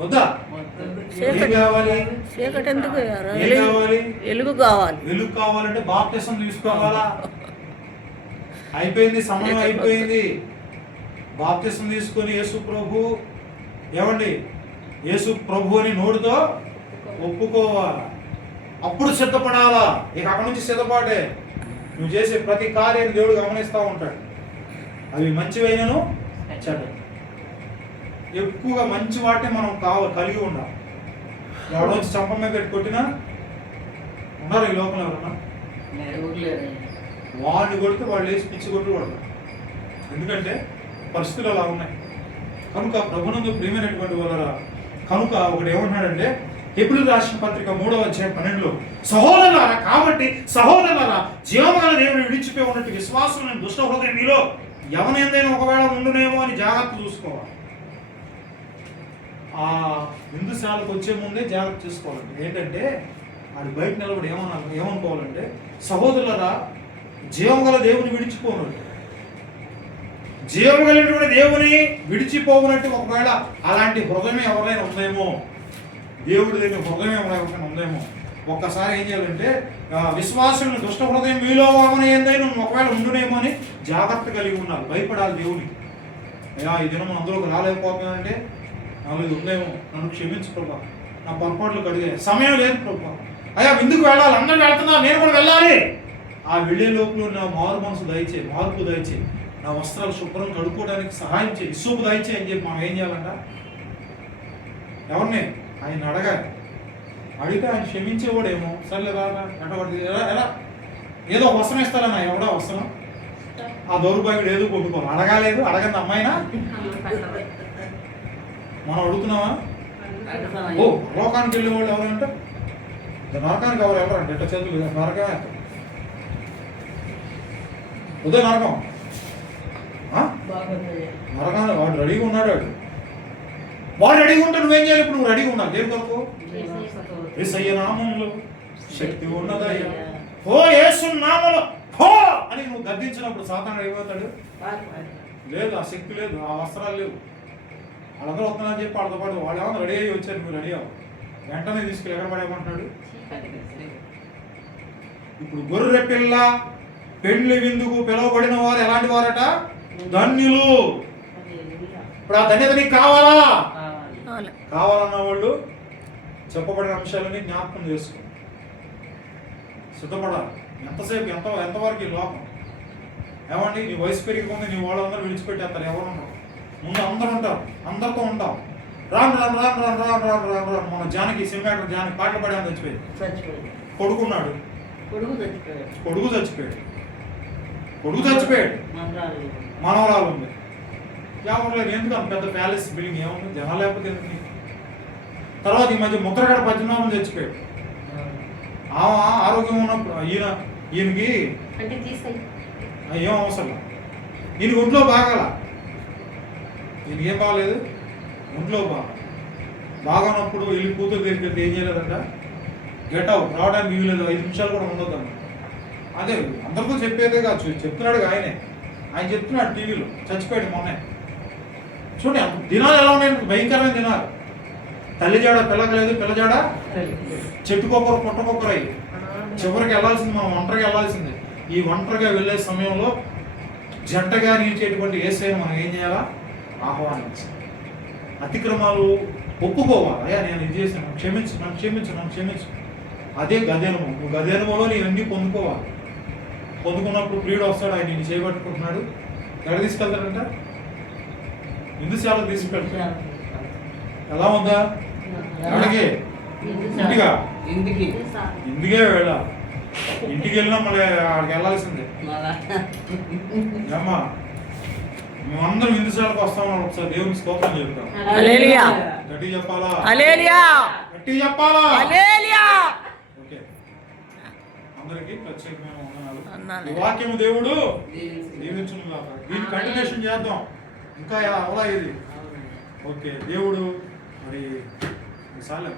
వద్దా? ఏం కావాలి? వెలుగు కావాలి. వెలుగు కావాలంటే బాప్తిసం తీసుకోవాలా? అయిపోయింది, సమయం అయిపోయింది. బాప్తిసం తీసుకొని యేసు ప్రభు ఏమండి యేసు ప్రభు అని నోటితో ఒప్పుకోవాలా. అప్పుడు సిద్ధపడాలా. ఇక అక్కడి నుంచి సిద్ధపాటే. నువ్వు చేసే ప్రతి కార్యాన్ని దేవుడు గమనిస్తూ ఉంటాడు. అవి మంచివైనను చెడ్డ. ఎక్కువగా మంచి వాటిని మనం కలిగి ఉండాలి. ఎవడో వచ్చి చంప మీద పెట్టి కొట్టినా ఉన్నారు ఈ లోకంలో ఎవరన్నా? వాడిని కొడితే వాళ్ళు వేసి పిచ్చి కొట్టు పడతారు. ఎందుకంటే పరిస్థితులు అలా ఉన్నాయి. కనుక ప్రభునందు ప్రియమైనటువంటి వాళ్ళరా, కనుక ఒకటి ఏమంటున్నాడంటే హెబ్రీయులకు రాసిన పత్రిక 3వ అధ్యాయం 12లో, సహోదరులారా, కాబట్టి సహోదరులారా, జీవముగల దేవుని విడిచిపోయి ఉన్నట్టు విశ్వాసం దుష్ట హృదయం మీలో ఎవరైనా ఒకవేళ ఉండునేమో అని జాగ్రత్త చూసుకోవాలి. ఆ విందుశాలకు వచ్చే ముందే జాగ్రత్త చూసుకోవాలండి. ఏంటంటే అది బయట నిలబడి ఏమనుకోవాలంటే, సహోదరులారా, జీవముగల దేవుని విడిచిపోనట్టు, జీవముగలిగినటువంటి దేవుని విడిచిపోవునట్టు ఒకవేళ అలాంటి హృదయం ఎవరైనా ఉందేమో, దేవుడు లేని హృదయం ఎవరైనా ఉందేమో, ఒక్కసారి ఏం చేయాలంటే విశ్వాసం దుష్ట హృదయం మీలో ఏదైనా ఒకవేళ ఉండునేమో అని జాగ్రత్త కలిగి ఉండాలి. భయపడాలి దేవునికి. అయ్యా ఈ దినం అందులోకి రాలేకపోతున్నానంటే నాలుగు ఉందేమో, నన్ను క్షమించు ప్రభా, నా పొరపాట్లు కడిగే సమయం లేదు ప్రభా. అయ్యా విందుకు వెళ్ళాలి, అందరూ వెళ్తున్నా, నేను కూడా వెళ్ళాలి. ఆ వెళ్ళే లోపల నా మారు మనసు దయచే, మార్పు దయచే, నా వస్త్రాలు శుభ్రం కడుక్కోవడానికి సహాయం చేయి, ఇసుపు దయచే అని చెప్పి మనం ఏం చేయాలంట? ఎవరిని? ఆయన అడగాలి. అడిగితే ఆయన క్షమించేవాడేమో, సర్లే రాగా ఎటబడి ఎలా ఏదో వస్త్రం ఇస్తారన్నా, ఎవడో వస్త్రం ఆ దౌర్భాగ్యుడు ఏదో కొనుక్కోవాలి. అడగాలేదు, అడగంది అమ్మాయినా మనం అడుగుతున్నావా? ఓ లోకానికి వెళ్ళే వాళ్ళు ఎవరంటే నరకానికి ఎవరంటే ఎట్ట చేతులు నరకమే, ఉదయ నరకం. నరకాన్ని వాడు రెడీగా ఉన్నాడు, వాడు రెడీగా ఉంటే నువ్వేం చేయాలి? ఇప్పుడు నువ్వు రెడీగా ఉన్నావు దేని కొరకు? యేసయ్య నామములో శక్తి ఉన్నదయ్యా, ఓ యేసు నామములో హో అని నువ్వు గద్దించినప్పుడు సాతానుడు అయిపోతాడు. లేదు, ఆ శక్తి లేదు, ఆ వస్త్రాలు లేవు. వాళ్ళందరూ వస్తున్నారని చెప్పి వాళ్ళతో పాటు వాళ్ళు ఏమన్నా రెడీ అయ్యి వచ్చారు, నువ్వు రెడీ అవ్వ, వెంటనే తీసుకెళ్ళి ఎక్కడ పడేయమంటున్నాడు? ఇప్పుడు గొర్రె పిల్ల పెండ్లి విందుకు పిలువబడిన వారు ఎలాంటి వారట? ధన్యులు. ఇప్పుడు ఆ ధన్యత నీకు కావాలా? కావాలన్న వాళ్ళు చెప్పబడిన అంశాలని జ్ఞాపకం చేసుకో, సిద్ధపడాలి. ఎంతసేపు ఎంతవరకు ఈ లోకం? ఏమండి నీ వయసు పెరిగిపోతుంది, నీ వాళ్ళందరూ విడిచిపెట్టేస్తారు. ఎవరు ఉండరు, ముందు అందరూ ఉంటారు, అందరితో ఉంటాం. రాను రాను రాను రాను రాను రాను రాను రాను మన జానకి సినిమాటర్ జానకి పాటలు పడాలని చచ్చిపోయింది. కొడుకున్నాడు, కొడుకు చచ్చిపోయాడు, మనవరాలు ఉంది. ఎవరు లేదు, ఎందుకు అంత పెద్ద ప్యాలెస్ బిల్డింగ్ ఏముంది, జనాలు లేకపోతే ఎందుకు? తర్వాత ఈ మధ్య ముద్రగడ పద్మనాభం చచ్చిపోయాడు. ఆరోగ్యం ఉన్నప్పుడు ఈయనకి ఏం అవసరం, ఈయనకి ఒంట్లో బాగాల, ఈయనకి ఏం బాగలేదు, ఒంట్లో బాగానప్పుడు వెళ్ళి కూతురు దగ్గరికి వెళ్తే ఏం చేయలేదంట, గెట్ అవుట్, రావడానికి వీలేదు, 5 నిమిషాలు కూడా ఉండొద్దన్న. అదే అందరితో చెప్పేదే కాదు, చెప్తున్నాడు ఆయనే, ఆయన చెప్తున్నాడు టీవీలో. చచ్చిపోయాడు మొన్నే. చూడండి దినాలు ఎలా ఉన్నాయి, భయంకరమైన దినాలు. తల్లి జాడ పిల్లకలేదు, పిల్లజాడ చెట్టుకొక్కరు పుట్టకొక్కరై చివరికి వెళ్ళాల్సింది, మనం ఒంటరిగా వెళ్ళాల్సిందే. ఈ ఒంటరిగా వెళ్ళే సమయంలో జంటగా నిలిచేటువంటి యేసయ్యను మనం ఏం చేయాలా? ఆహ్వానించాలి. అతిక్రమాలు ఒప్పుకోవాలి. అయ్యా నేను ఇది చేశాను, క్షమించు, నన్ను క్షమించు, నన్ను క్షమించు. అదే గదేనుభవం. నువ్వు గదేనుభవంలో నీవన్నీ పొందుకోవాలి. పొందుకున్నప్పుడు ప్రియుడు వస్తాడు, ఆయన నేను చేయబట్టుకుంటున్నాడు. ఎక్కడ తీసుకెళ్తాడంట? ఇందుశాలకు తీసుకెళ్తాడు. ఎలా ఉందా? ఎక్కడికి? ఇంటిగా? ఇందుకే వెళ్ళాలి. ఇంటికి వెళ్ళినా మళ్ళీ ఆడికి వెళ్ళాల్సిందే. అమ్మా మేమందరం ఇందుశాలకు వస్తామని ఒకసారి దేవునికి స్తోత్రం చెప్తాం. గట్టి చెప్పాలా? గట్టి చెప్పాలా? ఓకే, అందరికి ప్రత్యేకమైన వందనాలు. ఈ వాక్యము దేవుడు దీవించును గాక. దీన్ని కంటిన్యూషన్ చేద్దాం, ఇంకా అవలా ఇది. ఓకే, దేవుడు మరి చాలు.